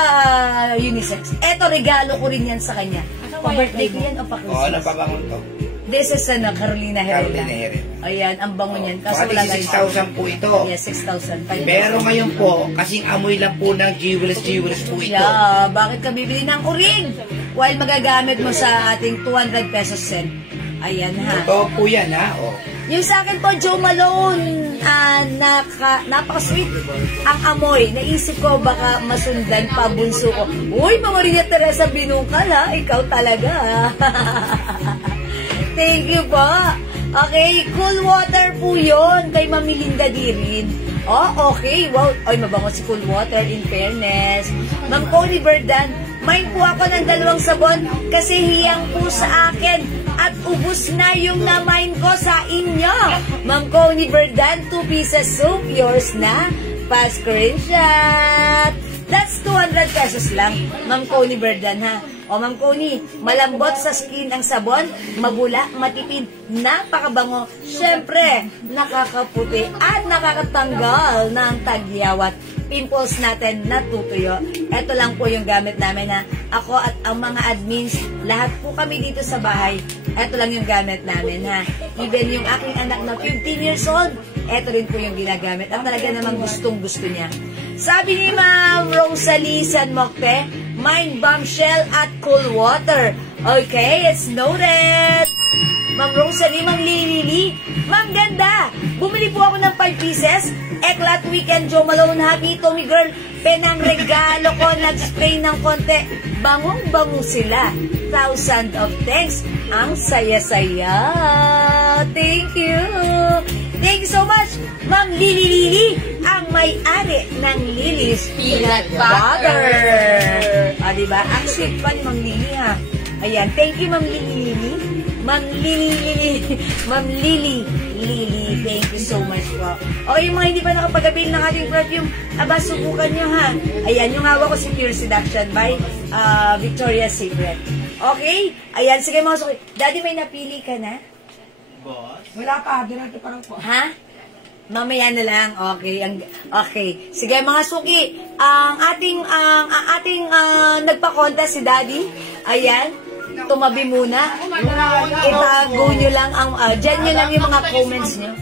unisex. Ito, regalo ko rin yan sa kanya. Pa-birthday ko yan o O, ano pa-Christmas? pabango to? This is Carolina Herrera. Carolina Herrera. Ayan, ang bango niyan. Kaso Baka wala tayo. 6,000 po ito. Yes, 6,000. Pero ngayon po, kasing amoy lang po ng Jewels po ito. Yeah, bakit ka bibili ng uring? While magagamit mo sa ating 200 pesos cent. Ayan ha. Totoo po yan, ha? O. Yung sa akin po, Joe Malone, napaka-sweet ang amoy. Naisip ko, baka masundan pa bunso ko. Uy, Maria Teresa Binungkal, ha? Ikaw talaga, ha? Thank you po. Okay, cool water po yun kay Ma'am Melinda Dirin. Oh, okay. Wow. Ay, mabango si cool water, in fairness. Ma'am Connie Berdan, main po ako ng 2 sabon kasi hiyang po sa akin at ubus na yung namain ko sa inyo. Ma'am Connie Berdan, 2 pieces soap, yours na. Pass screenshot. That's 200 pesos lang, Ma'am Connie Berdan, ha? O, Ma'am Connie, malambot sa skin ang sabon, mabula, matipid, napakabango, syempre, nakakaputi at nakakatanggal ng tagyawat. Pimples natin natutuyo. Ito lang po yung gamit namin, na ako at ang mga admins, lahat po kami dito sa bahay, ito lang yung gamit namin, ha? Even yung aking anak na 15 years old, ito rin po yung ginagamit. Ang talaga namang gustong-gusto niya. Sabi ni Ma'am Rosalie San Mocte, Mind Bombshell at Cool Water. Okay, it's noted. Ma'am Rosalie, Ma'am Lili, Ma'am Ganda, bumili po ako ng 5 pieces. Eklat Weekend, Joe Malone, Happy, Tommy Girl, penang regalo ko, nag-spray ng konti. Bangong-bango sila. 1,000 of thanks. Ang saya-saya. Thank you. Thank you so much, Ma'am Lili, ang may-ari ng Lily's Peanut Butter. O, diba? Ang sweet pa ni Ma'am Lili, ha? Ayan. Thank you, Ma'am Lili. Ma'am Lili, thank you so much po. O, yung mga hindi pa nakapag-avail ng ating perfume, aba, subukan nyo, ha? Ayan, yung hawak ko si Pure Seduction by Victoria's Secret. Okay? Ayan, sige mga suki. Daddy, may napili ka na? Wala pa, diretso pa lang po. Ha? Mamaya na lang. Okay. Okay. Sige mga suki, ang ating nagpa-contest si Daddy. Ayan. Tumabi muna. Itago nyo lang dyan nyo lang yung mga comments nyo.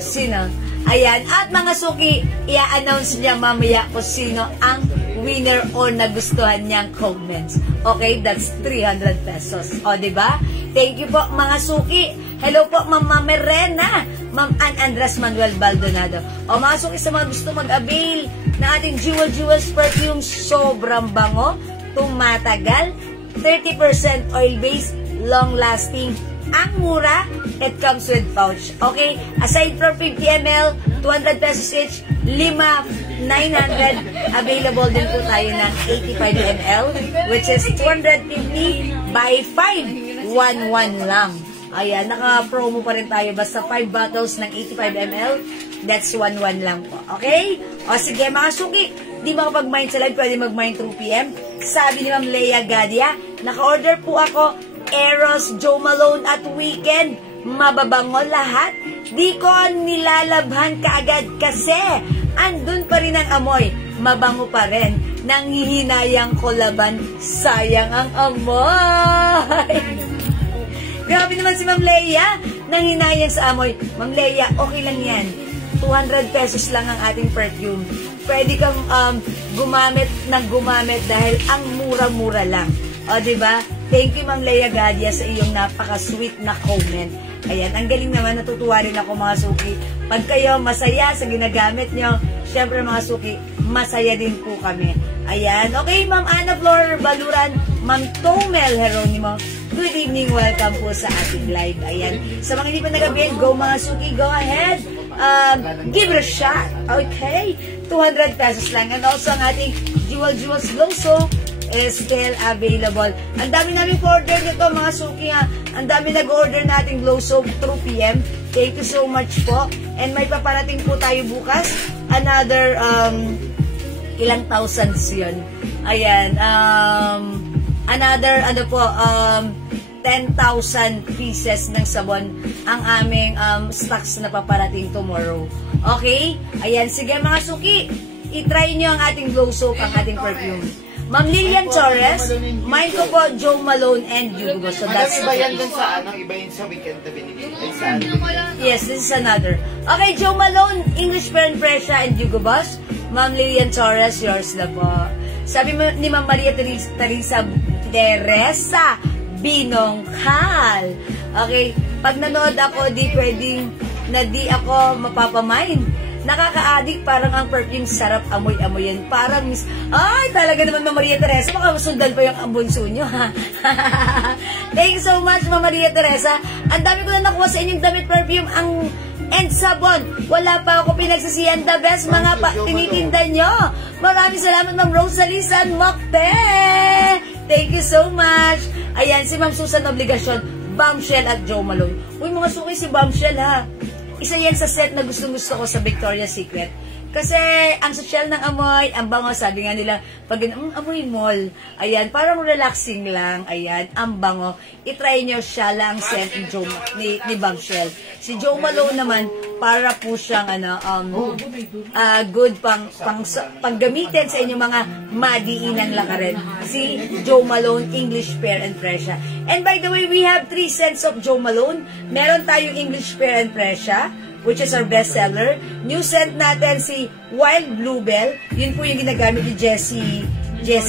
Sino? Ayan. At mga suki, i-announce niya mamaya kung sino ang winner o nagustuhan niyang comments. Okay? That's 300 pesos. O, diba? Thank you po mga suki. Hello po, Ma'am Mamerena, Ma'am Andres Manuel Baldonado. O mga suki, sa mga gusto mag-avail na ating Jewels perfume, sobrang bango, tumatagal, 30% oil-based, long-lasting, ang mura, it comes with pouch. Okay? Aside from 50 ml, 200 pesos each, 5, 900, available din po tayo ng 85 ml, which is 250 by 5, 1 lang. Ayan, naka-promo pa rin tayo. Basta 5 bottles ng 85 ml, that's 1 lang po. Okay? O sige, mga suki, di makapag-mind sa live, pwede mag-mind through PM. Sabi ni Ma'am Lea Gadia, naka-order po ako, Eros, Joe Malone at Weekend. Mababango lahat. Di ko nilalabhan kaagad kasi andun pa rin ang amoy. Mabango pa rin. Nanghihinayang ko laban. Sayang ang amoy. Grabe naman si Ma'am Leia, nanghinayang sa amoy. Ma'am Leia, okay lang yan. 200 pesos lang ang ating perfume. Pwede kang gumamit dahil ang mura-mura lang. O, diba? Thank you, Ma'am Leia Gadia, sa iyong napaka-sweet na comment. Ayan, ang galing naman, natutuwa rin ako mga suki. Pag kayo masaya sa ginagamit nyo, syempre mga suki, masaya din po kami. Ayan, okay, Ma'am Ana Flor Baluran, Ma'am Tomel Heronimo, good evening, welcome po sa ating live. Ayan, sa mga hindi pa nag-avail, go mga suki, go ahead. Give it a shot. Okay, 200 pesos lang. And also ang ating Jewels Glow Soap is still available. Ang dami namin order nito mga suki ha. Ang dami nag-order nating Glow Soap through PM. Thank you so much po. And may paparating po tayo bukas. Another ilang thousands yun. Ayan. Another 10,000 pieces ng sabon ang aming stocks na paparating tomorrow. Okay? Ayan. Sige mga suki. I-try nyo ang ating Glow Soap, ang ating perfume. Ma'am Lilian Torres, mine ko po, Joe Malone and Hugo. So that's iba yan dun sa iba yun sa Weekend na binigay. Yes, this is another. Okay, Joe Malone, English Fern Fresha and Hugo Boss. Ma'am Lilian Torres, yours na po. Sabi ni Ma'am Maria Teresa Binongkal. Okay, Pag nanood ako, di pwedeng na di ako mapapamain. Nakaka-addict, parang ang perfume, sarap amoy-amoyan. Parang ay, talaga naman, Ma'am Maria Teresa. Baka masundan pa yung ambunso nyo, ha? Thank you so much, Ma'am Maria Teresa. Ang dami ko na nakuha sa inyong damit perfume, and sabon. Wala pa ako pinagsisiyan. The best mga tinitinda nyo. Maraming salamat, Ma'am Rosalie San Mocte. Thank you so much. Ayan, si Ma'am Susan Obligacion, Bombshell at Joe Malone. Uy, mga suki, si Bombshell, ha? Isa yan sa set na gustong-gusto ko sa Victoria's Secret. Kasi, ang social ng amoy, ang bango, sabi nga nila, pag amoy mall, ayan, parang relaxing lang, ayan, ang bango. I-try nyo siya lang scent ni Bombshell. Si Joe Malone naman, para po siyang, good panggamitin sa inyong mga madiinang lakarin. Si Joe Malone, English Pear and Fresia. And by the way, we have 3 scents of Joe Malone. Meron tayong English Pear and Fresia, which is our bestseller. New scent natin si Wild Bluebell. Yun po yung ginagamit ni Jessie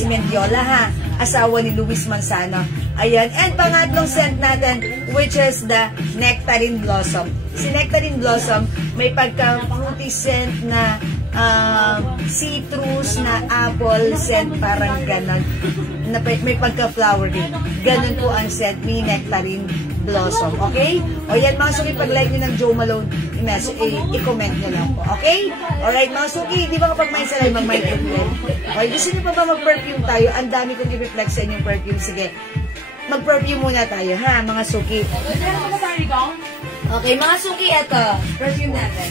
Mendiola, ha? Asawa ni Luis Manzano. Ayan. And pangatlong scent natin, which is the Nectarine Blossom. Si Nectarine Blossom, may pagka-fruity scent na citrus na apple scent, parang ganon. May pagka-flowery. Ganon po ang scent ni Nectarine Blossom. Okay? O yan, mga suki, pag-like nyo ng Joe Malone, i-comment nyo lang po. Okay? Alright, mga suki, di ba kapag may salay, mag-mind perfume? Okay, gusto nyo pa ba mag-perfume tayo? Ang dami kong i-reflect sa inyong perfume. Sige, mag-perfume muna tayo, ha, mga suki. Okay, mga suki, eto. Perfume natin.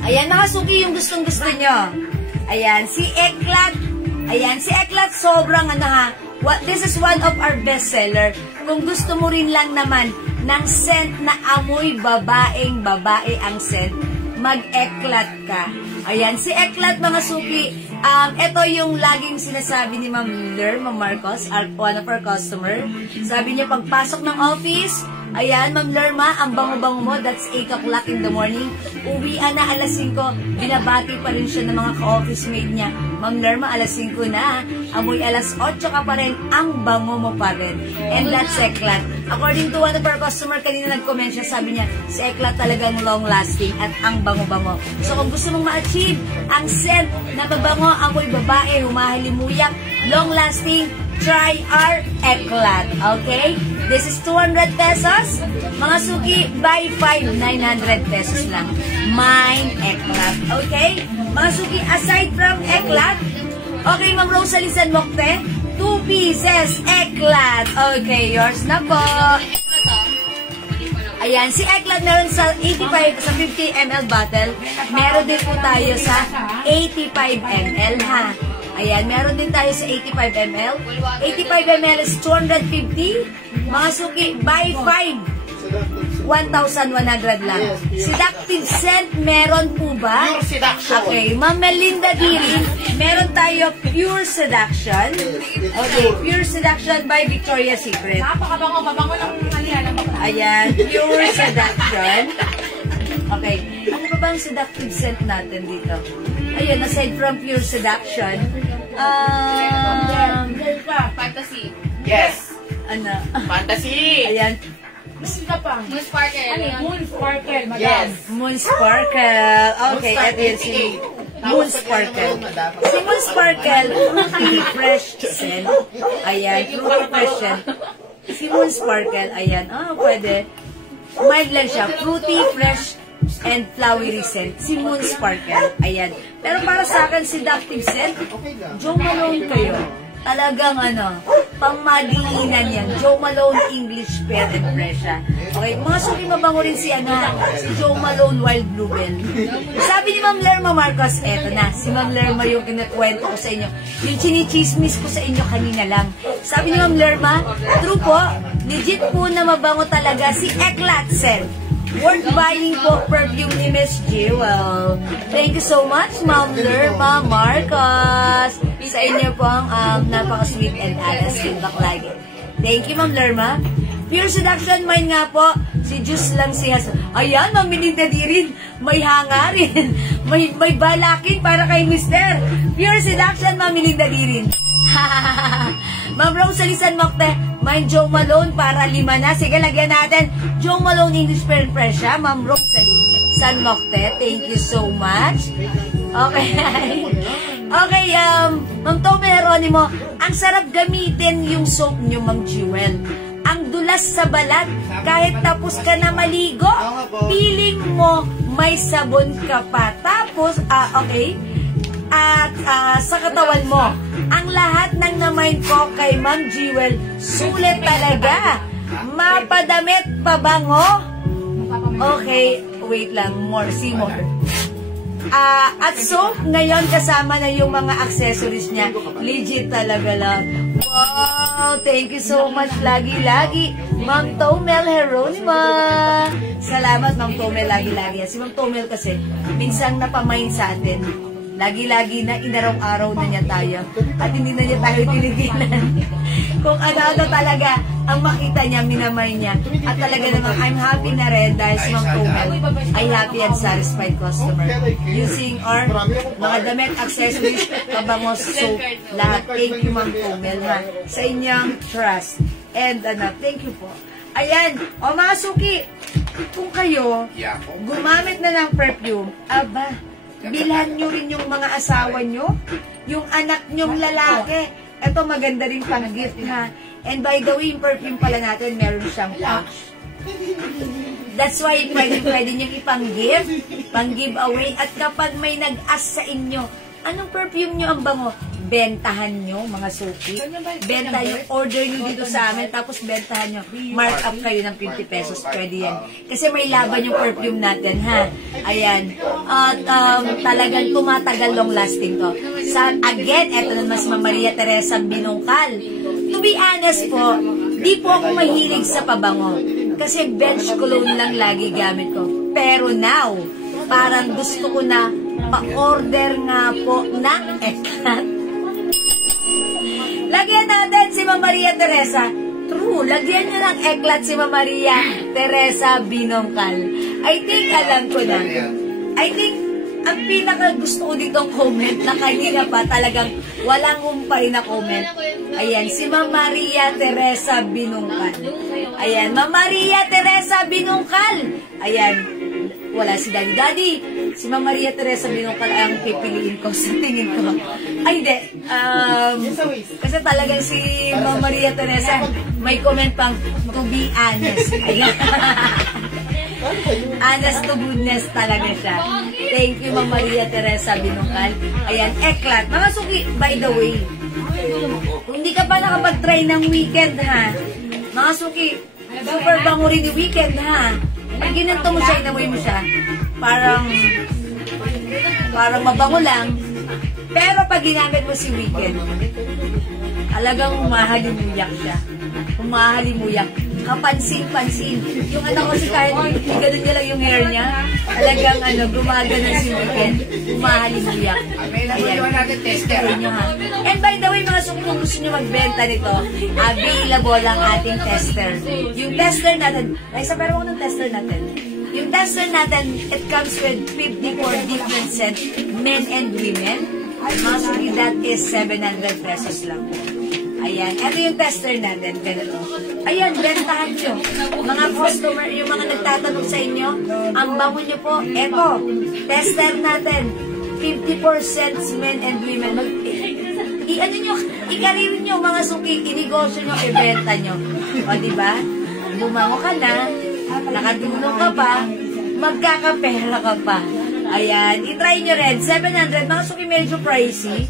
Ayan, mga suki, yung gustong-gusto nyo. Ayan, si Eclat. Ayan, si Eclat, sobrang this is one of our bestseller. Kung gusto mo rin lang naman ng scent na amoy babae ang scent, mag-Eclat ka. Ayan, si Eclat, mga suki, ito yung laging sinasabi ni Ma'am Marcos, one of our customer. Sabi niya, pagpasok ng office, ayan, Ma'am Lerma, ang bango-bango mo, that's 8 o'clock in the morning. Uwian na alas 5, binabati pa rin siya ng mga ka-office mate niya. Ma'am Lerma, alas 5 na, amoy alas 8 ka pa rin, ang bango mo pa rin. And that's Eclat. According to one of our customer, kanina nag-comment siya, sabi niya, si Eclat talagang long-lasting at ang bango-bango. So kung gusto mong ma-achieve ang scent na mabango, amoy babae, humahalimuyak, long-lasting, try our Eclat. Okay? This is 200 pesos. Mga suki, buy 5, 900 pesos lang. Mine Eclat. Okay? Mga suki, aside from Eclat, okay, Ma'am Rosalie San Mocte, 2 pieces Eclat. Okay, yours na po. Ayan, si Eclat meron sa 50 ml bottle. Meron din po tayo sa 85 ml, ha? Ayan, meron din tayo sa 85 ml. 85 ml is 250. Mga suki, buy 5. 1,100 lang. Seductive scent, meron po ba? Pure Seduction. Okay, Ma'am Melinda Dirin, meron tayo Pure Seduction. Okay, Pure Seduction by Victoria's Secret. Napakabango, mabango lang ng Ayan, Pure Seduction. Okay, ano ba bang seductive scent natin dito? Ayun, aside from Pure Seduction, Fantasy. Yes. ano? Fantasy. Ayan, Isa pa. Moon Sparkle. Ano yan? Moon Sparkle, madam. Yes. Moon Sparkle. Okay, ito yun si Moon Sparkle. Si Moon Sparkle, fruity fresh scent. Ayan, fruity fresh scent. Si Moon Sparkle, ayan. Pwede. Mild lang siya. Fruity, fresh, and flowery scent. Si Moon Sparkle. Ayan. Pero para sa akin, seductive scent, Joe Malone kayo. Talagang pangmadiinan yan. Joe Malone English Pear and Fresia. Okay, mga suki mabango rin si Joe Malone Wild Bluebell. Sabi ni Ma'am Lerma Marcos, eto na, si Ma'am Lerma yung kinakwento ko sa inyo. Yung chinichismis ko sa inyo kanina lang. Sabi ni Ma'am Lerma, true po, legit po na mabango talaga si Eclat scent. Worth buying po perfume ni Miss Jewel. Thank you so much, Ma'am Lerma Marcos. Sa inyo pong napaka-sweet and honest feedback lagi. Thank you, Ma'am Lerma. Pure Seduction Mine nga po. Si Jus lang si Has. Ayan, maminig na di rin. May hangarin. may balakin para kay Mister. Pure Seduction, maminig na di rin. Ma'am Rosalie San Mocte, may Joe Malone para 5 na. Sige, lagyan natin. Joe Malone English Parent Fresh, ha? Ma'am Rosalie San Mocte, thank you so much. Okay. Okay, Ma'am Tome Heronimo, ang sarap gamitin yung soap nyo, Ma'am Jewel. Ang dulas sa balat, kahit tapos ka na maligo, feeling mo may sabon ka pa. Tapos, okay, at sa katawan mo, ang lahat ng namain ko kay Ma'am Jewel, sulit talaga. Mapadamit pabango. Okay, wait lang, more, see more. At so, ngayon kasama na yung mga accessories niya. Legit talaga lang. Wow, thank you so much. Lagi-lagi. Ma'am Tomel Heronima. Salamat, Ma'am Tomel. Lagi-lagi. Si Ma'am Tomel kasi, minsan napamain sa atin. Lagi-lagi na inaraw-araw na niya tayo. At hindi na niya tayo tinigilan. Kung ano-ano talaga ang makita niya, minamay niya. At talaga naman, I'm happy na rin dahil si Ma'am Tomel ay happy and satisfied customer. Using our mga damit, accessories, kabangos, soap, lahat. Thank you, Ma'am Tomel, ha, sa inyong trust. And thank you po. Ayan, o mga suki, kung kayo gumamit na ng perfume, aba, bilhan nyo rin yung mga asawa nyo, yung anak nyong lalaki. Ito maganda rin pang gift, ha. And by the way, yung perfume pala natin, meron siyang pouch. That's why pwede nyo ipang-gift, pang-giveaway. At kapag may nag-ask sa inyo, anong perfume nyo ang bango? Bentahan nyo, mga suki. Bentahan nyo, order nyo dito sa amin, tapos bentahan nyo. Mark up kayo ng 50 pesos, pwede yan. Kasi may laban yung perfume natin, ha? Ayan. At talagang tumatagal, long lasting to. Again, eto naman si Ma'am Maria Teresa Binungkal. To be honest po, di po ako mahilig sa pabango. Kasi bench cologne lang lagi gamit ko. Pero now, parang gusto ko na pa-order nga po ng eklat. Lagyan natin si Ma'am Maria Teresa. True, lagyan nyo ng eklat si Ma'am Maria Teresa Binongkal. I think alam ko na. I think ang pinaka gusto ko ditong comment na kanina pa talagang walang humpay na comment. Ayan, si Ma'am Maria Teresa Binongkal. Ayan, Ma'am Maria Teresa Binongkal. Ayan, wala si Daddy. Si Ma'am Maria Teresa Binongkal ang pipiliin ko sa tingin ko. Ay, hindi. Kasi talagang si Ma'am Maria Teresa may comment pang to be honest. Ayan. Honest to goodness talaga siya. Thank you, Ma'am Maria Teresa Binongkal. Ayan, eklat. Mga suki, by the way, kung hindi ka pa nakapag-try ng weekend, ha? Mga suki, super bango rin yung weekend, ha? Pag ginanto mo siya, inamoy mo siya, parang mabango lang. Pero pag ginamit mo si weekend, talagang humahalimuyak siya. Humahalimuyak. Kapansin-pansin. Yung anak ko si Kyle, ganun niya lang yung hair niya. Talagang gumagano si weekend. Humahalimuyak. And by the way, mga suki, kung gusto nyo magbenta nito, available ang ating tester. Yung tester natin, Raisa, pero ng tester natin. Yung tester natin, it comes with 54 different scents, men and women. Mga suki, that is 700 pesos lang. Ayan, ito yung tester natin, ganito. Ayan, bentahan nyo. Mga customer, yung mga nagtatanong sa inyo, ang bango nyo po, eto, tester natin, 54 cents men and women. I-ano nyo, i-career nyo, mga suki, i-negosyo nyo, i-benta nyo. O, diba? Bumango ka na, nakatulong ka pa, magkakapera ka pa. Ayan, i-try nyo rin, 700, mga suki medyo pricey.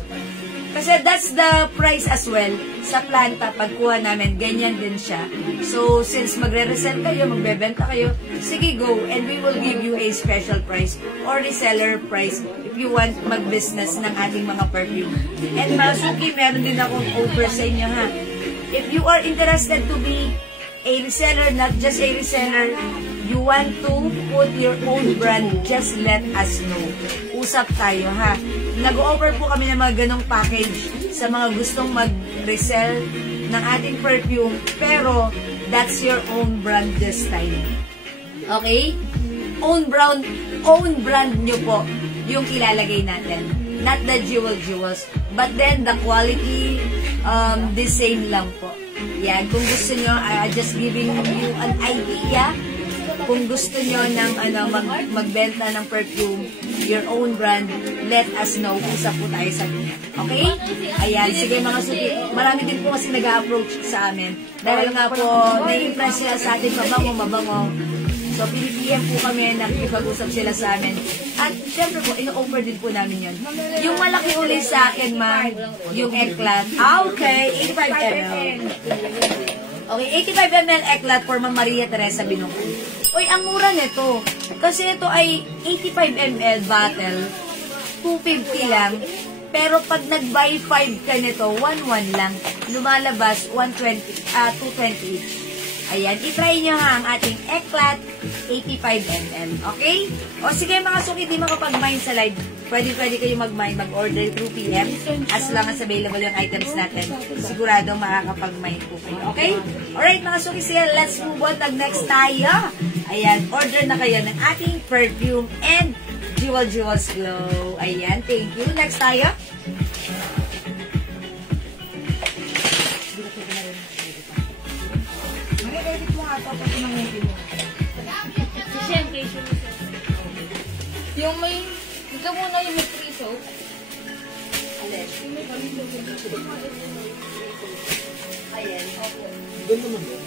Kasi that's the price as well. Sa planta, pagkuha namin, ganyan din siya. So, since magre-resell kayo, magbebenta kayo, sige, go. And we will give you a special price or reseller price if you want mag-business ng ating mga perfume. And mga suki, meron din akong offer sa inyo, ha. If you are interested to be a reseller, not just a reseller, you want to put your own brand, just let us know. Usap tayo, ha. Nag-offer po kami ng mga ganong package sa mga gustong mag-resell ng ating perfume. Pero, that's your own brand this time. Okay? Own brand nyo po yung ilalagay natin. Not the jewels. But then, the quality, the same lang po. Yan. Kung gusto nyo, just giving you an idea. Kung gusto nyo ng, magbenta ng perfume, your own brand, let us know. Usap po tayo sa inyo. Okay? Ayan. Sige mga suki. Marami din po kasi nag-approach sa amin. Dahil nga po, nai-impress sila sa atin, mabango. So, pinipilihan po kami, nakipag-usap sila sa amin. At, syempre po, ino-offer din po namin yun. Yung malaki uli sa akin, ma'am, yung Eclat. Okay, 85 ml. Okay, 85 ml Eclat for Ma'am Maria Teresa Binongko. Uy, ang mura nito. Kasi ito ay 85 ml bottle, 250 lang. Pero pag nag-buy 5 ka nito, 1.1 lang. Lumalabas 220 each. Ayan, itry nyo ha ang ating Eclat 85 ml. Okay? O sige mga suki, di makapag-mine sa live. Pwede kayo mag-mine, mag-order through PM. As long as available yung items natin, sigurado makakapag-mine po kayo. Okay? Alright mga suki, sige, let's move on. Next tayo. Ayan, order na kayo ng ating perfume and Jewels Glow. Ayan, thank you. Next tayo. Edit mo nga ito pati ng edit mo. Yung may, ikaw muna yung may free soap. Ayan. Doon naman doon.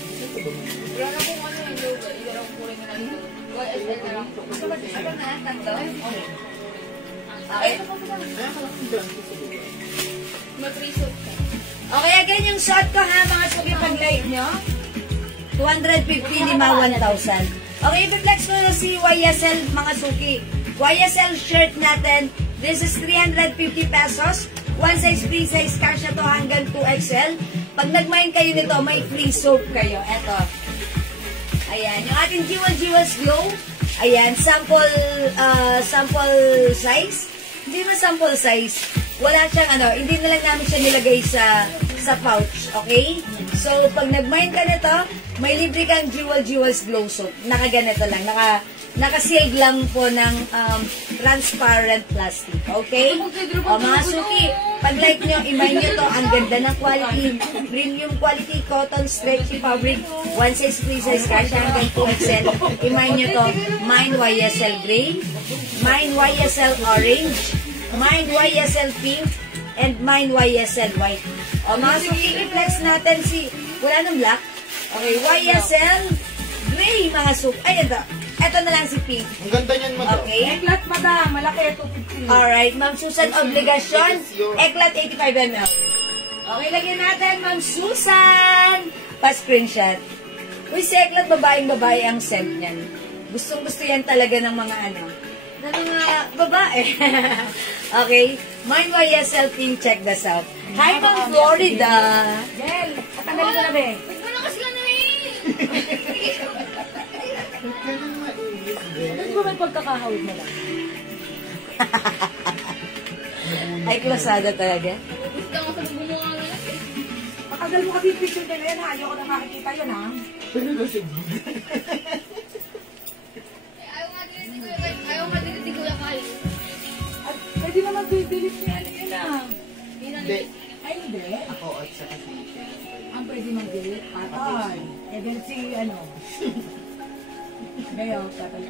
Wala na kung ano yung logo. Ilarang ko rin na ito. YSL na lang. Gusto ba na? Tatlo? Ay, Okay. may free soap ka. Okay, again, yung shot ko ha, mga suki, pag-like nyo. 250, lima, 1,000. Okay, i-flex ko na si YSL, mga suki. YSL shirt natin, this is 350 pesos. One size, free size, kasya to hanggang 2XL. Pag nag-mine kayo nito, may free soap kayo. Eto. Ayan, yung ating Jewels Glow. Ayan, sample size. Hindi na sample size. Wala siyang hindi na lang namin siya nilagay sa pouch, okay? So, pag nag-mine ka nito, may libre kang Jewels Glow soap. Nakaganito lang, naka-sealed lang po ng transparent plastic, okay? O mga suki, pag-like nyo, i-mine nyo to, ang ganda ng quality, premium quality, cotton, stretchy fabric, one size, free size, kasha hanggang 2XL. I-mine nyo to, Mine YSL Gray, Mine YSL Orange, Mine YSL Pink, and Mine YSL White. O mga suki, i-flex natin wala nang black. Okay, YSL Gray, mga suki. Ay, ito na lang si Pink. Ang ganda niyan, madam. Okay. Eclat, madam. Malaki ito. Alright, Ma'am Susan, obligasyon. Eclat 85 ml. Okay, lagyan natin, Ma'am Susan. Pa-screenshot. Uy, si Eclat, babaeng-babae ang scent niyan. Gustong-gusto yan talaga ng mga ng mga babae. Okay. Mine YSL Pink, check this out. Hi, Ma'am Florida. Del, patanggalin ko na, be. Huwag mo na kasi ka na eh. Ano ba may pagkakahawid mo lang? Ay, klasada talaga. Gusto ko sa gumawa nga lang. Matagal mo kasi yung picture nila yan, ha? Ayoko na makikita yun, ha? Ayaw nga din si Kuya Kai. At pwede naman bibilit niya yun, ha? Hindi. Ay, hindi. Ako at saka si... Ang pwede mag-bilit, patay. Eh, then si, Gayo, patay.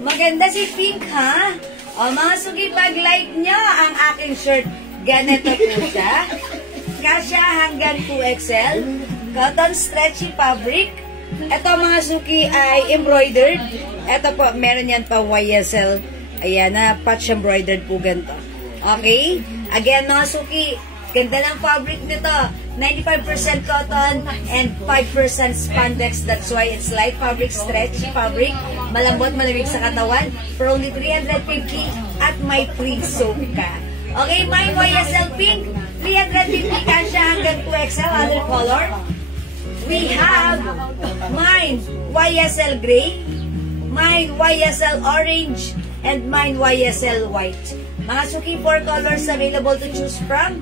Maganda si Pink, ha? O, mga sugi, pag-like nyo ang aking shirt, ganito po siya. Kasya hanggang 2XL. Cotton stretchy fabric. Ito, mga suki, ay embroidered. Ito po, meron yan pa YSL. Ayan, na patch embroidered po ganito. Okay? Again, mga suki, ganda ng fabric nito. 95% cotton and 5% spandex. That's why it's light fabric, stretchy fabric. Malambot, malamig sa katawan. For only 350 at may free soap ka. Okay, Mine YSL Pink. 350 kasya hanggang 2XL. Other color. We have Mine YSL Gray, Mine YSL Orange, and Mine YSL White. Mga suki, 4 colors available to choose from.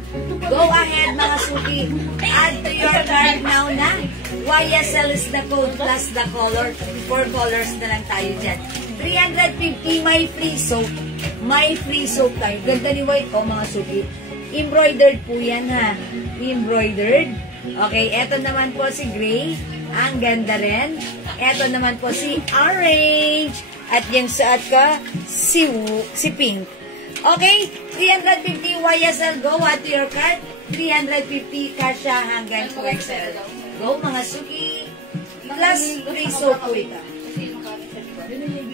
Go ahead, mga suki. Add to your cart now na. YSL is the code plus the color. 4 colors na lang tayo dyan. 350, may free soap. May free soap tayo. Ganda ni white, mga suki. Embroidered po yan, ha. Embroidered. Okay, eto naman po si gray. Ang ganda rin. Eto naman po si orange. At yung saat ka, si pink. Okay, 350 YSL, go add to your cart. 350 kasha hanggang 2XL. Go mga suki. Plus free soap po ito.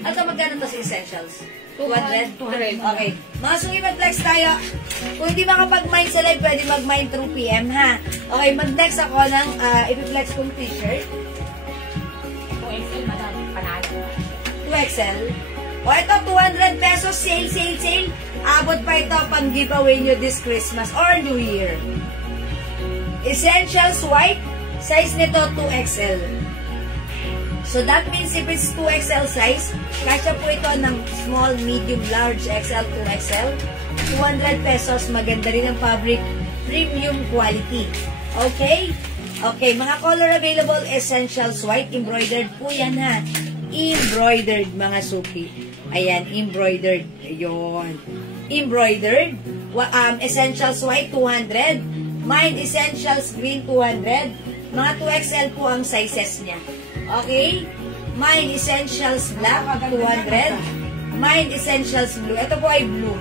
Ito magkano to sa essentials? 200? 200. Okay. Mga suki, mag-flex tayo. Kung hindi makapag-mine sa live, pwede mag-mine through PM, ha? Okay, mag-text ako ng i-flex kong t-shirt. 2XL, madam. Panalo. 2XL. O ito, 200 pesos, sale, sale, sale. Abot pa ito pang giveaway nyo this Christmas or New Year. Essentials white, size nito 2XL. So that means if it's 2XL size, kasya po ito ng small, medium, large, XL, 2XL. 200 pesos, maganda rin ang fabric, premium quality. Okay? Okay, mga color available, essentials white, embroidered po yan, ha. Embroidered, mga suki. Ayan, embroidered. Ayun. Embroidered. Essentials white, 200. Mine essentials green, 200. Mga 2XL po ang sizes niya. Okay? Mine essentials black, 200. Mine essentials blue. Ito po ay blue.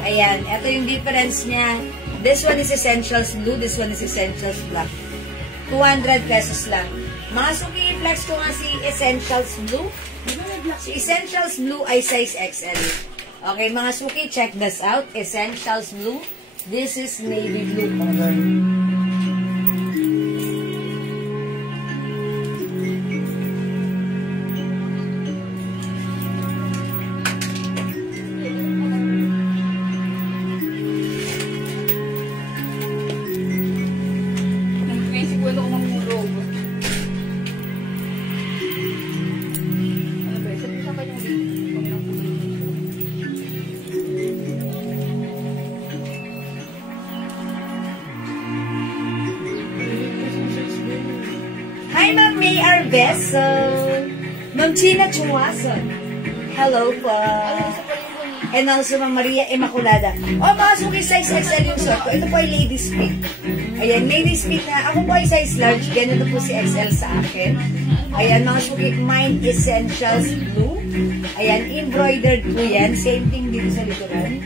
Ayan. Ito yung difference niya. This one is essentials blue. This one is essentials black. 200 pesos lang. Mga suki, flex ko nga si essentials blue. Si essentials blue ay size XL. Okay, mga suki, check this out. Essentials blue. This is navy blue color. Basic wala ko mamurog. Ano ba? Sabi sa kanya Hi, Ma'am May Arbeso. Ma'am China Chuwason. Hello po. And also, Ma'am Maria Immaculada. Oh, mga suki, size XL yung suot ko. Ito po ay ladies pink. Ayan, ladies pink na. Ako po ay size large. Ganito po si XL sa akin. Ayan, mga suki, mine essentials blue. Ayan, embroidered po yan. Same thing dito sa likuran.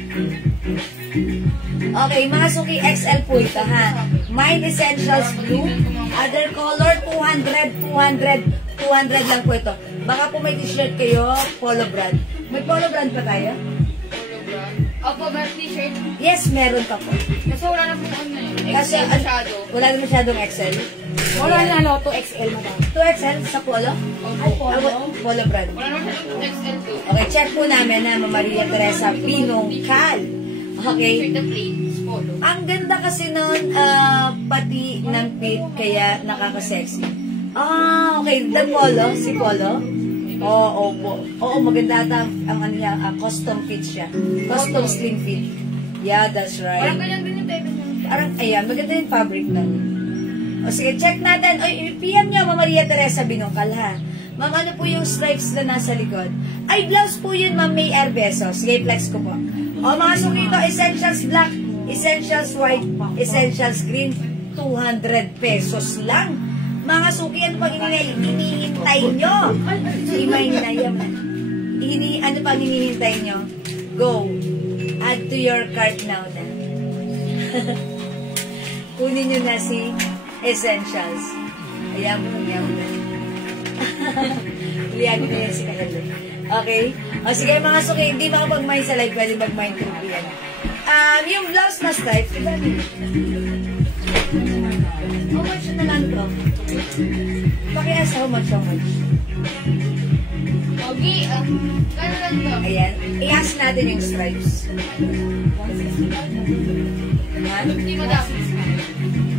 Okay, mga suki, XL po ito, ha. Mine essentials blue. Other color, 200 lang po ito. Baka po may t-shirt kayo, polo brand. May polo brand pa tayo? Opo, ba t-shirt? Yes, meron pa po. Kasi wala na pong ano eh. Kasi masyado. wala na masyadong XL. Wala na, 2XL, madam. 2XL sa polo? Ay, polo. Polo brand. Wala na masyadong XL to. Okay, check po namin na Maria Teresa Pinongkal. Okay. Shirt na plain. Polo. Ang ganda kasi nun, pati ng fit, kaya nakaka-sexy. Okay. The polo, si polo. Oo, maganda ata ang ano niya, custom fit siya. Custom slim fit. Yeah, that's right. Parang ganyan din yung type niya. Parang, ayan, maganda yung fabric nun. O sige, check natin. Oy, PM niyo, Ma'am Maria Teresa Binongkal, ha? Ma'am, ano po yung stripes na nasa likod? Ay, blouse po yun, Ma'am May Arbeso. Sige, flex ko po. O, mga sukito, essentials black, essentials white, essentials green, 200 pesos lang. Mga suki, ano pang hinihintay nyo? Hindi mainayam. Ano pang hinihintay nyo? Go. Add to your cart now na. Kunin nyo na si essentials. Ayan mo na. Liyan mo na si Kahalo. Okay? O sige mga suki, hindi makapag-mine sa live, pwede mag-mine through yan. Yung blouse na stripe, diba? How much na lang ito? Pakiasa, how much? Pogi, gano'n lang to. Ayan. I-ask natin yung stripes. Hindi mo dapat.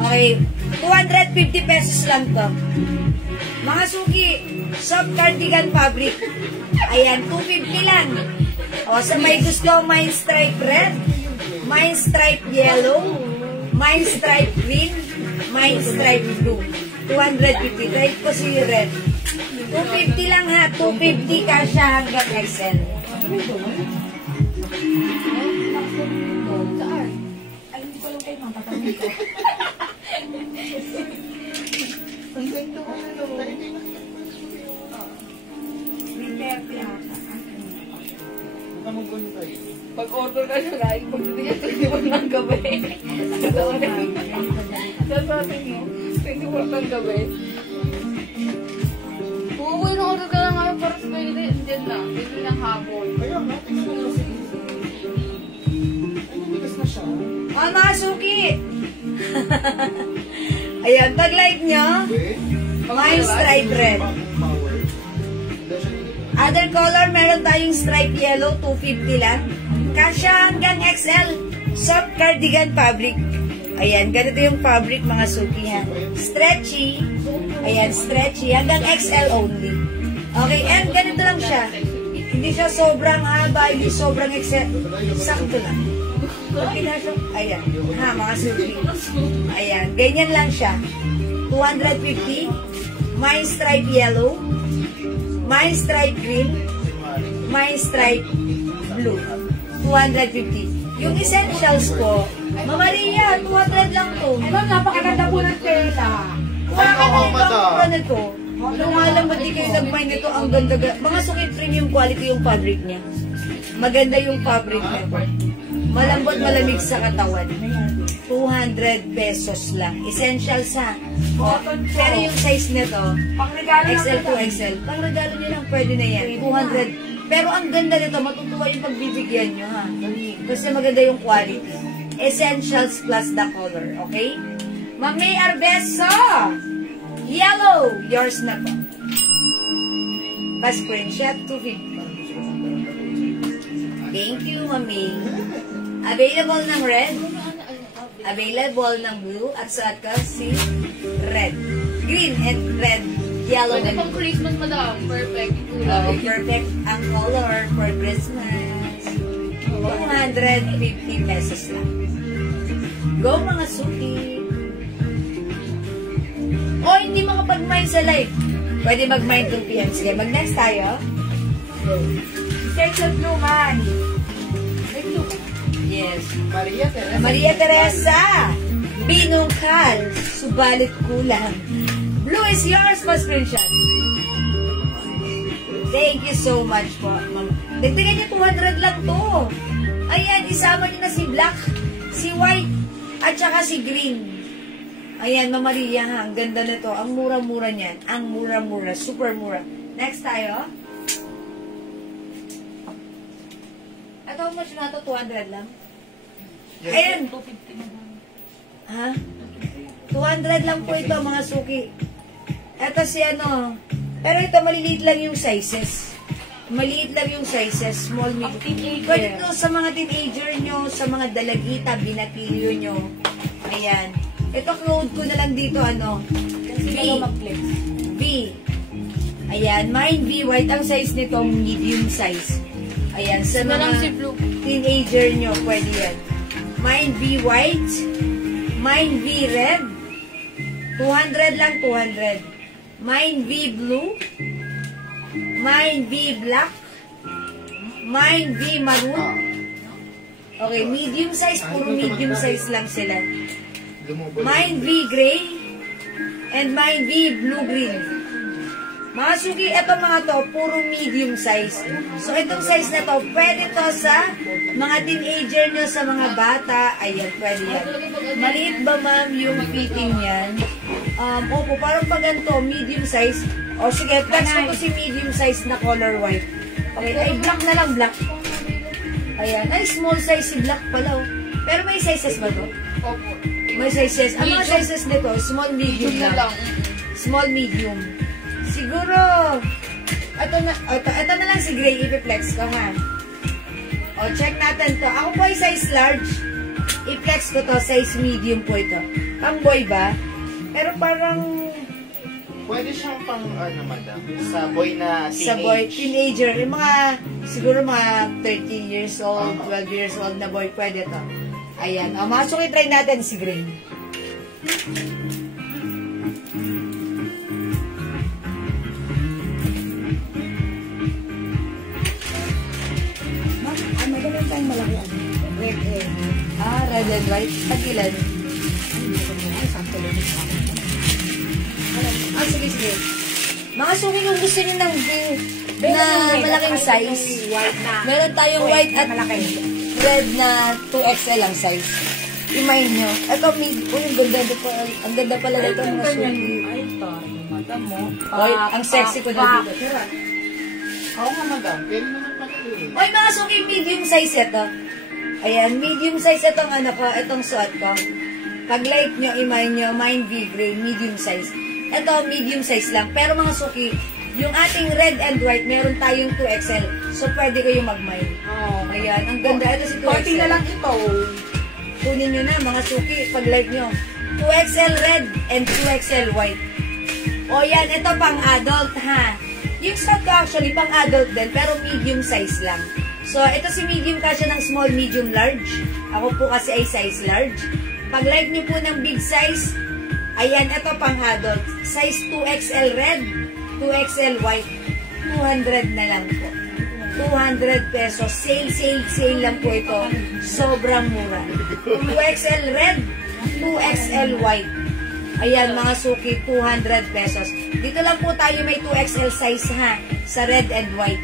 Okay. 250 pesos lang to. Mga suki, soft cardigan fabric. Ayan, 250 lang. O, sa may gusto, mine stripe red, mine stripe yellow, mine stripe green, mine stripe blue. 250. Try ko si red. 250 lang ha. 250 kasya hanggang XL. Saan? Ay, hindi ko lang kayo mapatamit ko. Ang ganda ko na lang. Prepare ata. Namugun tayo. Pag-order ka siya, guys, pagdating niya 21 ng gabi. Sasabi niyo, 21 ng gabi. Kung ako in-order ka lang ngayon para sa pwede, hindi na. Pwede ng hapon. Kaya nga, tingnan mo lang. Ay, namigas na siya. O, mga suki. Ayan, pag like nyo, mine stripe red. Power. Other color, meron tayong stripe yellow, 250 lang. Kasya hanggang XL. Soft cardigan fabric. Ayan, ganito yung fabric, mga suki ha. Stretchy. Ayan, stretchy. Hanggang XL only. Okay, and ganito lang siya. Hindi siya sobrang haba, hindi sobrang XL. Sakto lang. Pag pinasok, ayan. Ha, mga suki. Ayan, ganyan lang siya. 250. Mine stripe yellow. Mine stripe green. Mine stripe blue. 250. Yung essentials ko, Mama Ria, 200 lang to. Ay, ma'am, napakaganda po ng tela. Bakit Oo, ang madam. mura nito? Nung alam mo, di kayo nag-mind nito, ang ganda. Mga sukit premium quality yung fabric niya. Maganda yung fabric niya. Malambot, malamig sa katawan. 200 pesos lang. Essentials ha. O, pero yung size nito, Pang-regalo lang XL to po. XL. Pang regalo nyo lang, pwede na yan. 200. Pero ang ganda nito, matutuwa yung pagbibigyan nyo ha. Kasi maganda yung quality. Essentials plus the color, okay? Mami Arbeso! Yellow! Yours na po. Pa-screenshot, 250. Thank you, Mami. Available ng red. Available ng blue. At saka si red. Green and red. Yellow Pwede and pang blue. Christmas, madam. Perfect. Perfect ang color for Christmas. 250 pesos lang. Go mga suki. O hindi makapag-mine sa live. Pwede mag-mine 2 p.m. Sige, mag-next tayo. Essential blue man. May blue ka? Yes. Maria Teresa. Maria Teresa. Binungkal. Subalit kulang. Blue is yours, pa screenshot. Thank you so much po, ma'am. Dagdagan niyo 200 lang to. Ayan, isama niyo na si black, si white, at saka si green. Ayan, Mama Maria ha, ang ganda nito. Ang mura-mura niyan. Ang mura-mura, super mura. Next tayo. Ito, how much na ito? 200 lang? Ayan. Ha? 200 lang po ito, mga suki. Ito si ano. Pero ito, maliliit lang yung sizes. Maliit lang yung sizes. Small, medium. Pwede ito sa mga teenager nyo, sa mga dalagita, binatilyo nyo. Ayan. Ito, code ko na lang dito, ano. B. Ayan. Mine B white. Ang size nito, medium size. Ayan. Sa Ito lang mga si blue. teenager nyo, pwede yan. Mine B white. Mine B red. 200 lang, 200. Mine B blue. Mine B black. Mine B maroon. Okay, medium size. Puro medium size lang sila. Mine B gray. And mine B blue-green. Mga suki, eto mga to, puro medium size. So, itong size na to, pwede to sa mga teenager nyo, sa mga bata. Ayan, pwede yan. Maliit ba, ma'am, yung fitting yan? Opo, parang pag ganito, medium size. O, sige, flex ko to si medium size na color white. Okay, ay, black na lang, black. Ayan, ay, small size si black pala, oh. Pero may sizes ba to? Opo. May sizes. Ang mga sizes nito, small, medium Medium na lang. lang. Small, medium. Siguro, ito na lang si Gray, i-flex ko ha. O, check natin to. Ako po ay size large. I-flex ko to, size medium po ito. Pang boy ba? Pero parang, Pwede siyang pang, madam, sa boy na teenage. Sa boy, teenager, yung mga, siguro mga 13 years old, 12 years old na boy, pwede to. Ayan. O, mga suki, try natin si Gray. Magaling tayong malaki. Red and red and white. Tagilan. Sige, sige. Mga suki, kung gusto nyo ng na malaking size, meron tayong white at red na 2XL ang size. Imayin nyo. Ito, ang ganda pala dito mga suki. Ay, sorry, mata mo. Oy, ang sexy ko na dito. Oo nga, madam. Pwede naman pala yun. Oy, mga suki, medium size ito. Ayan, medium size itong itong suot ko. Pag like nyo, imayin nyo, mine V-Gray, medium size. Ito, medium size lang. Pero mga suki, yung ating red and white, meron tayong 2XL. So, pwede kayo mag-mine. Ayan, ang ganda. Ito si 2XL. Party na lang ito. Kunin nyo na, mga suki, pag like nyo. 2XL red and 2XL white. O yan, ito pang adult, ha? Yung stock ko actually, pang adult din, pero medium size lang. So, ito si medium kasi ng small, medium, large. Ako po kasi ay size large. Pag like nyo po ng big size, ayan, ito pang adult. Size 2XL red, 2XL white. 200 na lang po. 200 pesos. Sale, sale, sale lang po ito. Sobrang mura. 2XL red, 2XL white. Ayan, mga suki, 200 pesos. Dito lang po tayo may 2XL size, ha? Sa red and white.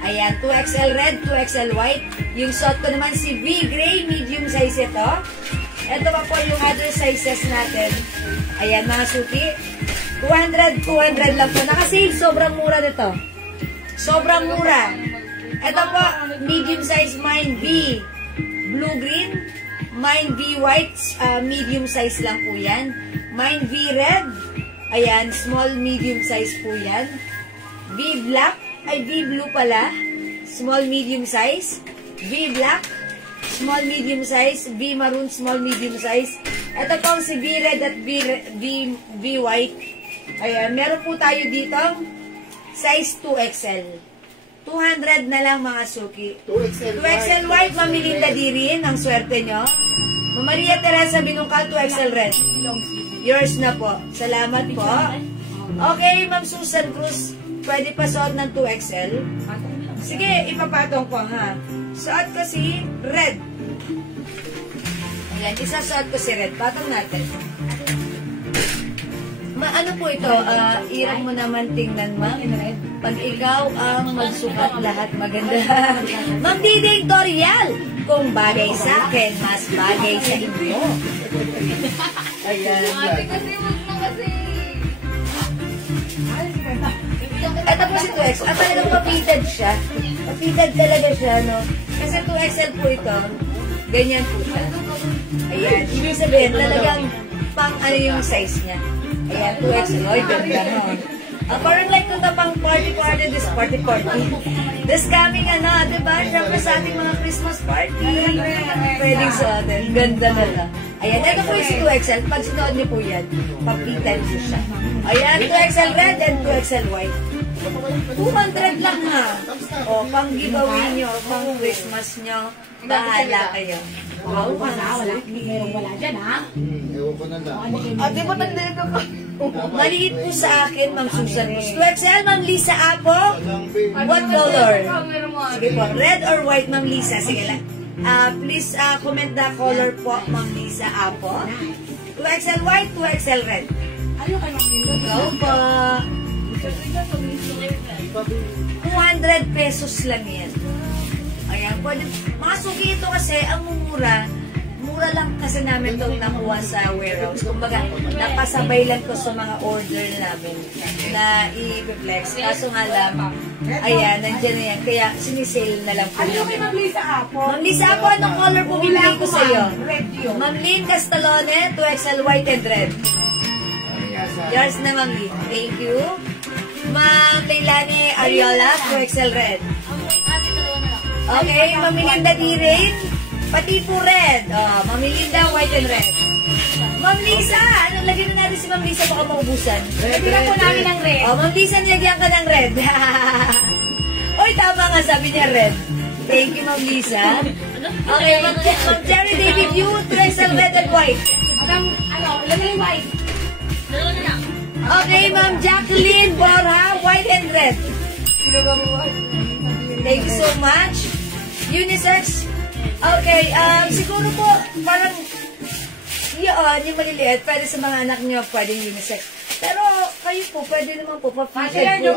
Ayan, 2XL red, 2XL white. Yung suot ko naman si V-Gray, medium size ito. Ito pa po yung other sizes natin. Ayan, mga suki. 200 lang po. Nakasave, sobrang mura nito. Sobrang mura. Ito po, medium size, mine V blue-green. Mine V white, medium size lang po yan. Mine V red. Ayan, small, medium size po yan. V black, ay V blue pala. Small, medium size. V black. Small, medium size. V maroon, small, medium size. Ito pong si V red at V white. Ayan, meron po tayo dito size 2XL. 200 na lang mga suki. 2XL white, Mamilinda di rin. Ang swerte nyo. Maria Teresa Binungkal, 2XL red. Yours na po. Salamat po. Okay, Ma'am Susan Cruz. Pwede pa suot ng 2XL? Sige, ipapatong ko ha. Suot ko si red. Ayan, isasuot ko si red. Patong natin. Ano po ito? Irang mo naman tingnan, ma'am. Pag ikaw ang magsukat lahat maganda. Ma'am Diding Torial, kung bagay sa akin, mas bagay sa inyo. Ayan. Ate kasi, wag na kasi. Ito po si 2XL. Talagang papited siya. Papited talaga siya, no? Kasi 2XL po ito. Ganyan po siya. Ayan. Ibig sabihin, talagang pang ano yung size niya. Ayan, 2XL. Oy, ganda, no? Parang like kung na pang party, this party. This coming, diba? Siyempre sa ating mga Christmas party. Pwedeng suotin. Ganda na lang. Ayan, ito po yung si 2XL. Pag sinuod niyo po yan, papitan niyo siya. Ayan, 2XL red and 2XL white. 200 lang, ha? O, pang giveaway nyo, pang Christmas nyo, bahala kayo. Wow, wala dyan, ha? Ewan ko na lang. Di ba nandito ko? Maliit po sa akin, Ma'am Susan Cruz. 2XL, Ma'am Lisa Apo. What color? Sige po, red or white, Ma'am Lisa? Sige lang. Please comment the color po, Ma'am Lisa Apo. 2XL white, 2XL red. Ano kayo ang Go po. 200 pesos lang yan. Ayan, pwede. Mga suki ito kasi, ang mumura, mura lang kasi namin itong nakuha sa warehouse. Kumbaga, napasabay lang ko sa mga order namin na i-flex. Kaso nga lang, ayan, nandiyan na yan. Kaya sinisale na lang po. Ano kay Ma'am Lisa Apo? Ma'am Lisa Apo, anong color po bibigay ko sa iyo? Red yun. Ma'am Lynn Castalone, 2XL white and red. Yours na, Ma'am Lynn. Thank you. Ma'am Leilani Ariola, 2XL red. Okay, Ma'am Melinda D. Rain, pati po red. Ma'am Melinda, white and red. Ma'am Lisa, anong lagyan na natin si Ma'am Lisa baka maubusan? Lagyan po namin ng red. Oh, Ma'am Lisa, nilagyan ka ng red. Oy, tama nga, sabi niya red. Thank you, Ma'am Lisa. Okay, Ma'am Cherry David, you trestle red and white. Madam, lagyan yung white. Okay, Ma'am Jacqueline Borja, white and red. Thank you so much. Unisex. Okay, siguro po, parang, yung maliliit, pwede sa mga anak niyo, pwede unisex. Pero, kayo po, pwede naman po, pa-fitted po ito.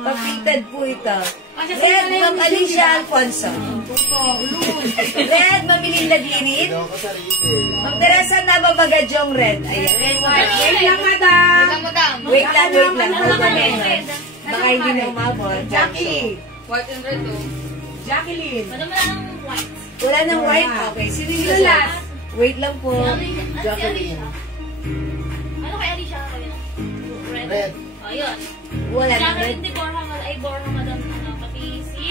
Pa-fitted po ito. Red, Ma'am Alicia Alfonso. Red, Ma'am Melinda Dirin. Ma'am Teresa Nababagajong red. Ayan. Wait lang, madam. Wait lang. Baka hindi na umabot. Jackie. White and red though. Jacqueline. Wala nang white? Okay. Sino yung Sino last? last? Wait lang po. Jacqueline. Ano kay Alicia? Red? Red. Ayun. Wala nang Jacqueline red. di Borja, ay Borja, madam, pati si...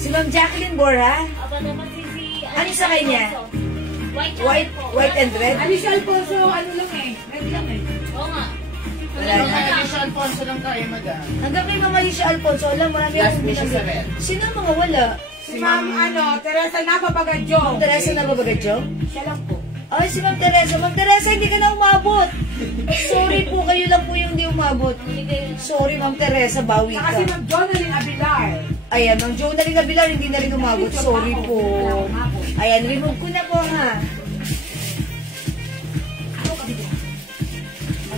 Si Ma'am Jacqueline Borja. Pati si... Ano sa kanya? White and red? Alicia Alfonso, ano lang eh. Red lang eh. Oo nga. Wala na. Alicia Alfonso lang tayo, madam. Hanggang kay Ma'am Alicia Alfonso, alam, marami Last akong mission sa binanggit. red. Sino ang mga wala? Si Ma'am, Teresa Napabagadjong. Teresa Nababagajong? Siya lang po. Ay, si Ma'am Teresa. Ma'am Teresa, hindi ka na umabot. Sorry po, kayo lang po yung hindi umabot. Sorry, Ma'am Teresa, bawi Saka si ka. Ma'am Jonalyn Abilar. Ayan, Ma'am Jonalyn Abilar, hindi na rin umabot. Sorry po. Ayan, remove ko na po, ha.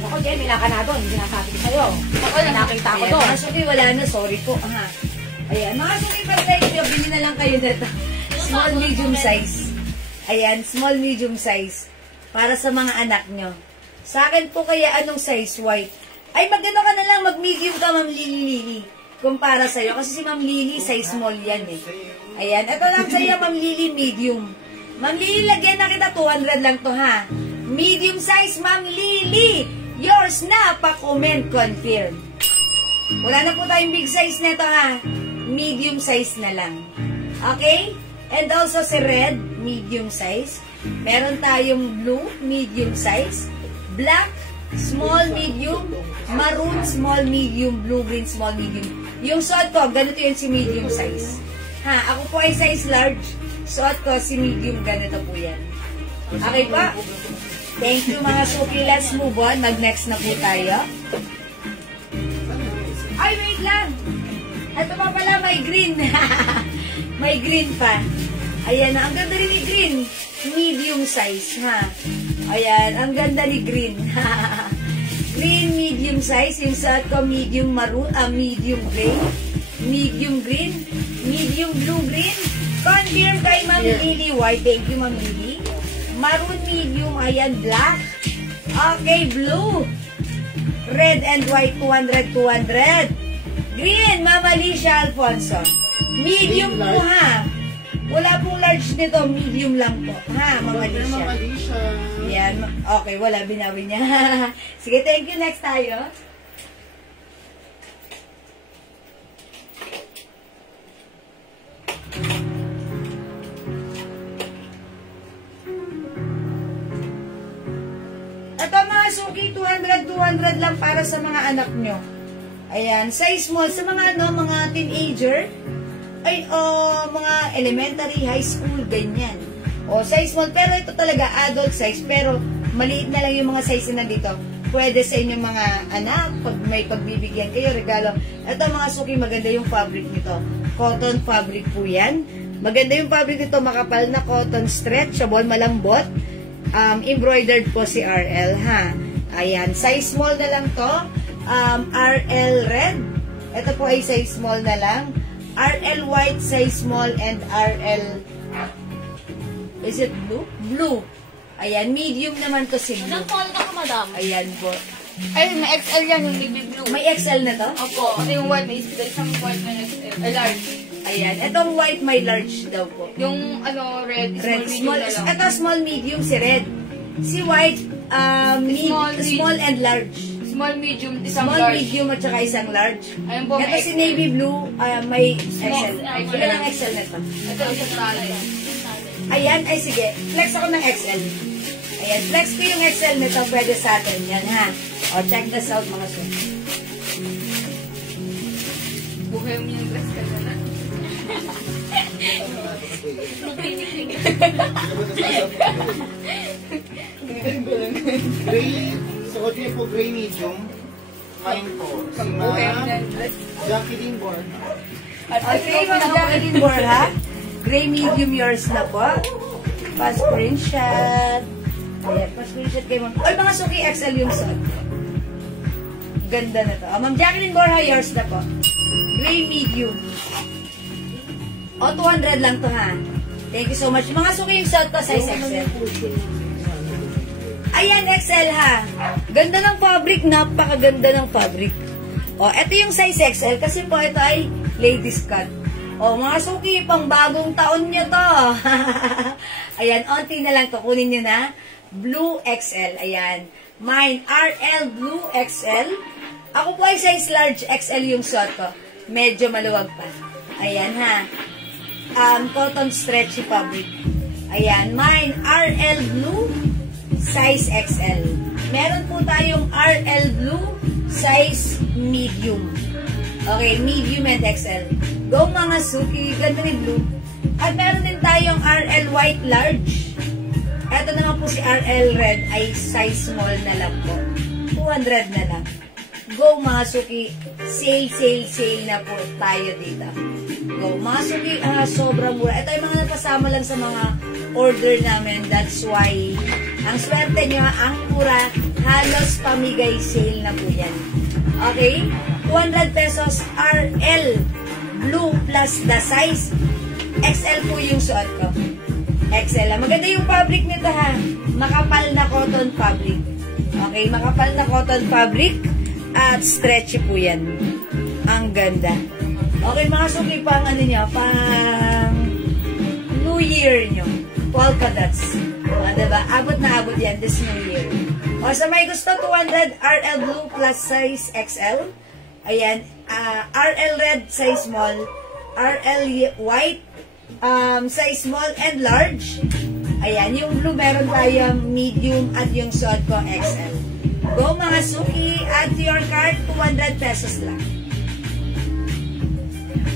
Ako, Jenny, nila ka na doon. Hindi nasabi ko sa'yo. Ako, nakita ko Ayan, doon. mga suki, wala na. Sorry po, ha. Ayan, mga suki, pag-try nyo, bili na lang kayo nito. Small, medium size. Ayan, small, medium size. Para sa mga anak nyo. Sa akin po kaya, anong size? White. Ay, magano ka na lang, mag-medium ka, Ma'am Lily. Kumpara sa'yo. Kasi si Ma'am Lily, size small yan eh. Ayan, ito lang sa'yo, Ma'am Lily, medium. Ma'am Lily, lagyan na kita, 200 lang to, ha. Medium size, Ma'am Lily. Yours na, pa-comment, confirm. Wala na po tayong big size nito, ha. Medium size na lang. Okay? And also si red, medium size. Meron tayong blue, medium size. Black, small, medium. Maroon, small, medium. Blue, green, small, medium. Yung suot ko, ganito yun si medium size. Ha, ako po ay size large. Suot ko si medium, ganito po yan. Okay pa? Thank you mga suki. Let's move on. Mag-next na po tayo. Ay, wait lang. Ito pa pala, may green. May green pa. Ayan, ang ganda rin ni green. Medium size, ha. Ayan, ang ganda ni green. Green, medium size. Yung suot ko, medium maroon, medium gray. Medium green. Medium blue-green. Confirm kay Ma'am Lily White. Thank you, Ma'am Lily. Maroon, medium. Ayan, black. Okay, blue. Red and white, 200, 200. Green, Ma'am Alicia Alfonso. Medium po, ha. Wala pong large nito, medium lang po. Ha, Ma'am Alicia. Yan. Okay, wala, binawi niya. Sige, thank you. Next tayo. Ito mga suki, 200, 200 lang para sa mga anak nyo. Ayan, size small. Sa mga mga teenager, ay, mga elementary, high school, ganyan. Size small, pero ito talaga adult size, pero maliit na lang yung mga size na dito. Pwede sa inyong mga anak, pag may pagbibigyan kayo, regalo. Ito mga suki, maganda yung fabric nito. Cotton fabric po yan. Maganda yung fabric nito, makapal na cotton, stretchable, malambot. Embroidered po si RL, ha. Ayan, size small na lang to. RL red. Ito po ay size small na lang. RL white, size small, and RL, is it blue? Blue. Ayan, medium naman to si blue. Madam, call ka, madam. Ayan po. Ay, may XL yan, yung baby blue. May XL na to? Opo. Ito yung white, may isang white na XL. Large. Ayan, itong white may large daw po. Yung, red, Red, small, small. medium na lang. Ito small, medium si red. Si white, small and large. Small, medium, isang Small, large. medium, at saka isang large. Ayun po, Ito may si XL. navy blue, may XL. XL. Ilan ang XL na to? Ito, isang tali. Ayan, ay sige. Flex ako ng XL. Ayan, flex ko yung XL nito, pwede sa atin. Yan ha. O, check this out mga suki. Buhay mo yung dress ka na. Gray, suot niyo po gray medium. Mine po. Si Ma'am Jacqueline Born. Okay, mga Jacqueline Moore ha. Gray medium yours na po. Pa-screenshot. Ayan, pa-screenshot kayo mga. Oy, mga suki XL yung suot. Ganda na to. Ma'am Jacqueline Moore ha, yours na po. Gray medium. O, 200 lang to ha. Thank you so much. Mga suki yung suot ko, size XL. Ayan, XL ha. Ganda ng fabric, napakaganda ng fabric. O, ito yung size XL kasi po ito ay ladies cut. O, mga suki, pang bagong taon nyo to. Ayan, onti na lang to. Kunin nyo na. Blue XL. Ayan. Mine, RL Blue XL. Ako po ay size large XL yung suot ko. Medyo maluwag pa. Ayan ha. Cotton stretchy fabric. Ayan. Mine, RL Blue size XL. Meron po tayong RL Blue size medium. Okay, medium and XL. Go mga suki, ganda ni blue. At meron din tayong RL white large. Ito naman po si RL red ay size small na lang po. 200 na lang. Go mga suki, sale, sale, sale na po tayo dito. Go mga suki, sobrang mura. Ito yung mga napasama lang sa mga order namin. That's why, ang swerte nyo, ang mura, halos pamigay sale na po yan. Okay? 200 pesos RL blue plus the size XL po yung suot ko. XL. Maganda yung fabric nito ha. Makapal na cotton fabric. Okay, makapal na cotton fabric at stretchy po yan. Ang ganda. Okay, mga suki pang ano nyo, pang New Year nyo. Polka dots. Diba? Abot na abot yan this New Year. O, sa may gusto, 200 RL blue plus size XL. Ayan. RL red size small. RL white size small and large. Ayan. Yung blue meron tayong medium at yung suot ko XL. Go mga suki. Add to your cart. 200 pesos lang.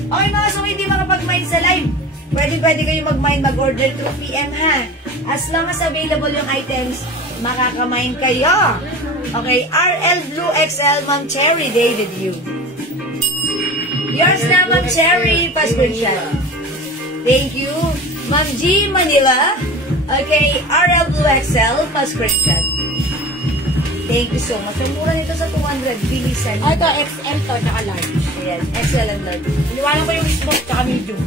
Okay mga suki, hindi makapag-mine sa live. Pwede kayo mag-mine, mag-order through PM ha. As long as available yung items, makakamine kayo. Okay, RL Blue XL, Ma'am Cherry, David Yu. Yours na, Ma'am Cherry, pa-screenshot. Thank you. Ma'am G, Manila. Okay, RL Blue XL, pa-screenshot. Thank you so much. Ang mura nito sa 200, bilisan. Ito, XL to, tsaka large. Ayan, XL and large. Iniwanan ko yung small, tsaka medium.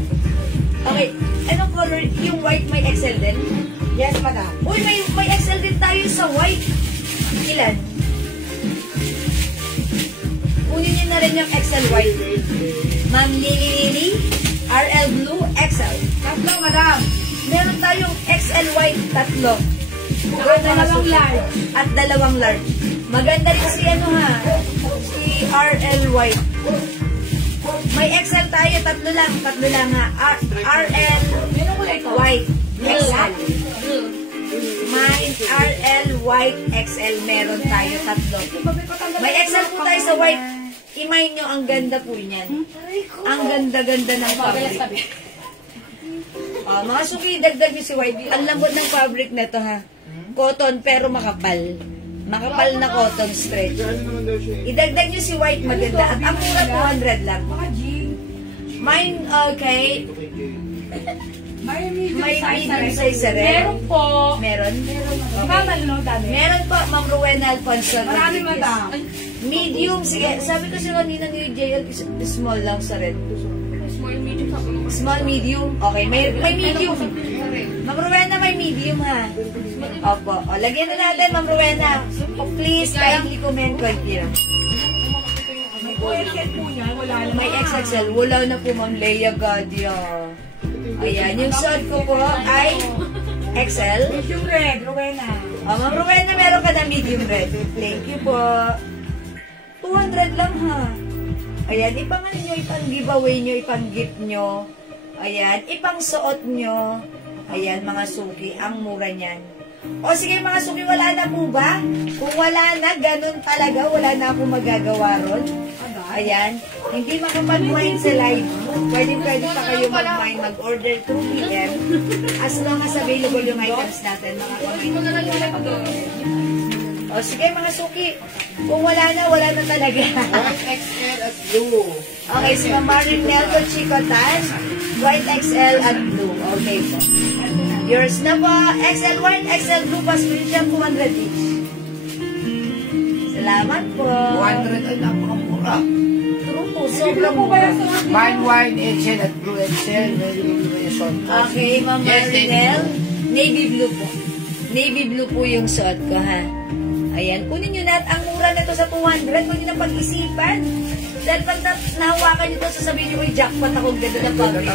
Okay, anong color? Yung white may XL din? Yes, madam. Uy, may XL din tayo sa white. Ilan? Kunin nyo na rin yung XL white. Ma'am Lili, RL Blue, XL. Tatlo, madam. Meron tayong XL white, tatlo. Dalawang large. At dalawang large. Maganda rin si ano ha, si RL white. May XL tayo, tatlo lang ha. RL white, XL. May RL white, XL, meron tayo, tatlo. May XL po tayo sa white. Imay nyo, ang ganda po niyan. Ang ganda-ganda ng fabric. Mga suki, dagdag nyo si white. Ang lambot ng fabric na to ha. Cotton pero makapal. Makapal na cotton stretch. Idagdag nyo si white, maganda. At ang mura 200 lang. Mine, okay. May medium May size. medium size rin. Meron po. Meron? Mama, no, dami. Meron po, Ma'am Rowena Alfonso. Marami, madam. Medium, sige. Sabi ko sa kanina ni JL, small lang sa red. Small, medium, sabi mo. Small, medium. Okay, may medium. Ma'am Rowena, may medium ha. Opo. O, lagyan na natin, Ma'am Rowena. Please, kindly comment right here. May XL po niya, wala naman. May XXL. Wala na po, Ma'am Leia Gadia. Ayan, yung suot ko po ay XL. Medium red, Rowena. O, Ma'am Rowena, meron ka na medium red. Thank you po. 200 lang ha. Ayan, ipang ano nyo, ipang giveaway nyo, ipang gift nyo. Ayan, ipang suot nyo. Ayan, mga suki, ang mura niyan. O sige mga suki, wala na po ba? Kung wala na, ganun talaga, wala na akong magagawa ron. Ayan. Hindi makapag-mine sa live. Pwede pa kayo mag-mine, mag-order through PM. As long as available yung items natin, o sige mga suki, kung wala na talaga. White XL at blue. Okay, si Mama Rinaldo Chicotan, white XL at blue. Okay po. Yours na po, XL white, XL blue, passport 200 each. Salamat po. 200 ay napakamura. True po, sobrang mura. Fine wine, XL at blue XL. Very illumination. Okay, Mama Yes, Rinel, navy blue po. Navy blue po yung suot ko, ha? Ayan, kunin nyo na. Ang mura na to sa 200, huwag nyo na pag-isipan. Dahil pag nahawakan nyo to, sasabihin nyo, uy, jackpot ako, ganda ng public.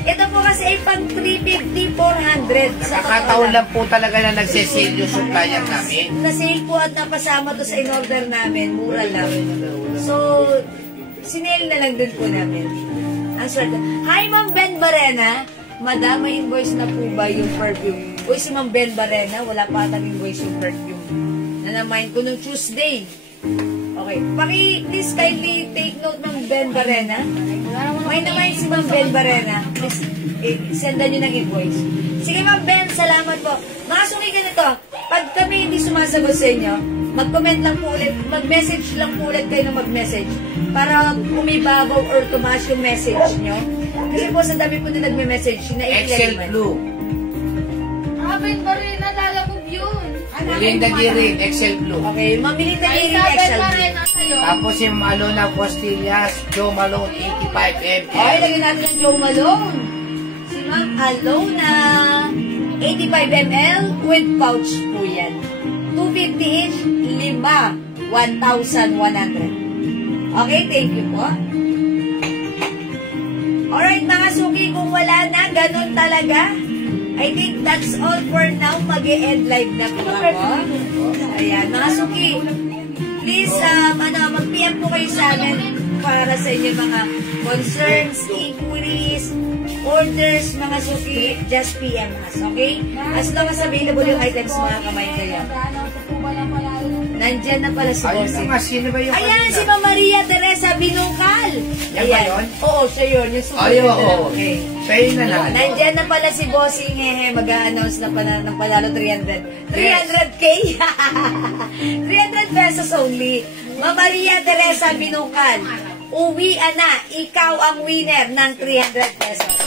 Ito po kasi ay pang 350, 400. Nakakataon lang po talaga na nagsisale yung supplier namin. Na-sale po at napasama to sa in-order namin. Mura lang. So, sinale na lang din po namin. Ang swerte. Hi, Ma'am Ben Barena. Madam, may invoice na po ba yung perfume? Uy, si Ma'am Ben Barena, wala pa atang invoice yung perfume. Na-mind ko nung Tuesday. Okay. Please kindly take note ng Ben Barena. May naman si Ma'am Ben Barena. Please, sendan nyo ng invoice. Sige Ma'am Ben, salamat po. Mga suki ganito, pag kami hindi sumasagot sa inyo, mag-comment lang po ulit, mag-message lang po ulit kayo na mag-message para umibabaw or tumaas yung message nyo. Kasi po sa dami po na nagme-message na XL blue. Ben Barena, lalabog yun. Melinda Girin, XL blue. Okay, Melinda Girin, Ben XL. Barena sa'yo. Tapos yung Alona Costillas, Joe Malone, 85 Okay, ml. lagyan natin yung Joe Malone. Si Ma'am Alona, 85 ml with pouch po yan. 250 each, 5, 1,100. Okay, thank you po. Alright mga suki, kung wala na, ganun talaga. I think that's all for now. Mag-e-end live na po ako. Ayan, mga suki. Please, mag-PM po kayo sa amin para sa inyo mga concerns, inquiries, orders, mga suki. Just PM us, okay? As long as available yung items, mga kamay kayo. Nandyan na pala si Ayun Bossing. nga, sino ba yung Ayan, kanina? si Ma'am Maria Teresa Binungkal. Yan ba yun? Oo, siya yun. Yung super Ay, ganda. oo. Okay. Sa'yo na lang. Nandyan na pala si Bossing mag-a-announce na pala ng panalo 300. 300K? 300 pesos only. Ma'am Maria Teresa Binungkal, uwian na. Ikaw ang winner ng 300 pesos.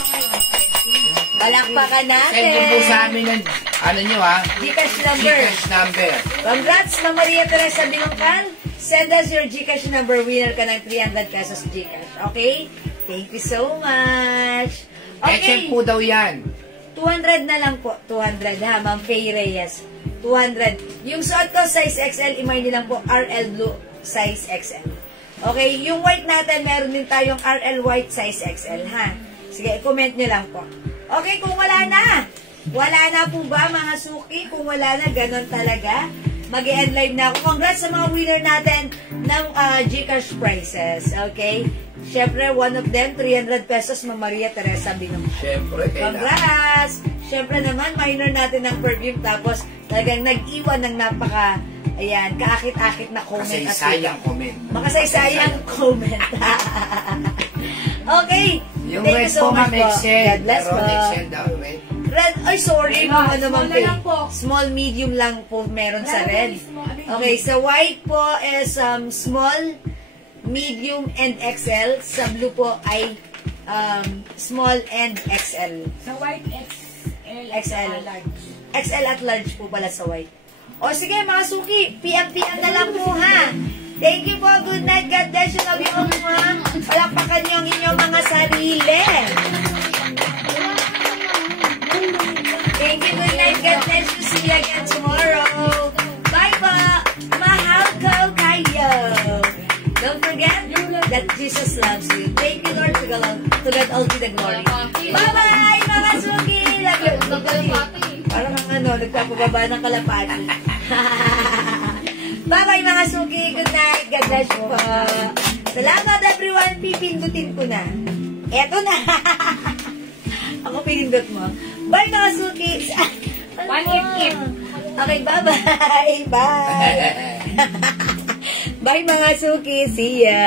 Palakpakan natin. Send nyo po sa amin ng, ano nyo ha? Gcash number. Gcash number. Congrats, Ma'am Maria Teresa Binungkal. Send us your Gcash number. Winner ka ng 300 pesos Gcash. Okay? Thank you so much. XL po daw yan. 200 na lang po. 200 ha, Ma'am Faye Reyes. 200. Yung suot ko, size XL, imay nilang po, RL Blue, size XL. Okay, yung white natin, meron din tayong RL White, size XL, ha? Sige, comment nyo lang po. Okay, kung wala na po ba, mga suki? Kung wala na, ganon talaga. Mag-e-end live na ako. Congrats sa mga winner natin ng Gcash prizes, okay? Siyempre, one of them, 300 pesos, Ma'am Maria Teresa Binungkal. Siyempre, kailangan. Congrats! Siyempre naman, minor natin ng perfume, tapos talagang nag-iwan ng napaka, ayan, kaakit-akit na comment. Makasaysayang comment. Makasaysayang comment. Okay. Yung Thank red you so po, much Ma'am Excel. God bless Pero po. Excel daw, red. Red, ay sorry, mga naman small na lang po. Small, medium lang po meron sa red. Okay, sa white po is small, medium, and XL. Sa blue po ay small and XL. Sa white XL. XL at large po pala sa white. O sige mga suki, PM na lang po ha. Thank you po. Good night. God bless you. Love you all, ma'am. Palakpakan niyo ang inyong mga sarili. Thank you. Good night. God bless you. See you again tomorrow. Bye po. Mahal ko kayo. Don't forget that Jesus loves you. Thank you, Lord. To God all be the glory. Bye-bye, mga suki. Love you. Parang nagpapababa ng kalapati. Bye-bye mga suki. Good night. God bless you po. Salamat everyone. Pipindutin ko na. Eto na. Ako pinindot mo. Bye mga suki. Panip-ip. Okay, bye-bye. Bye. Bye mga suki. See ya.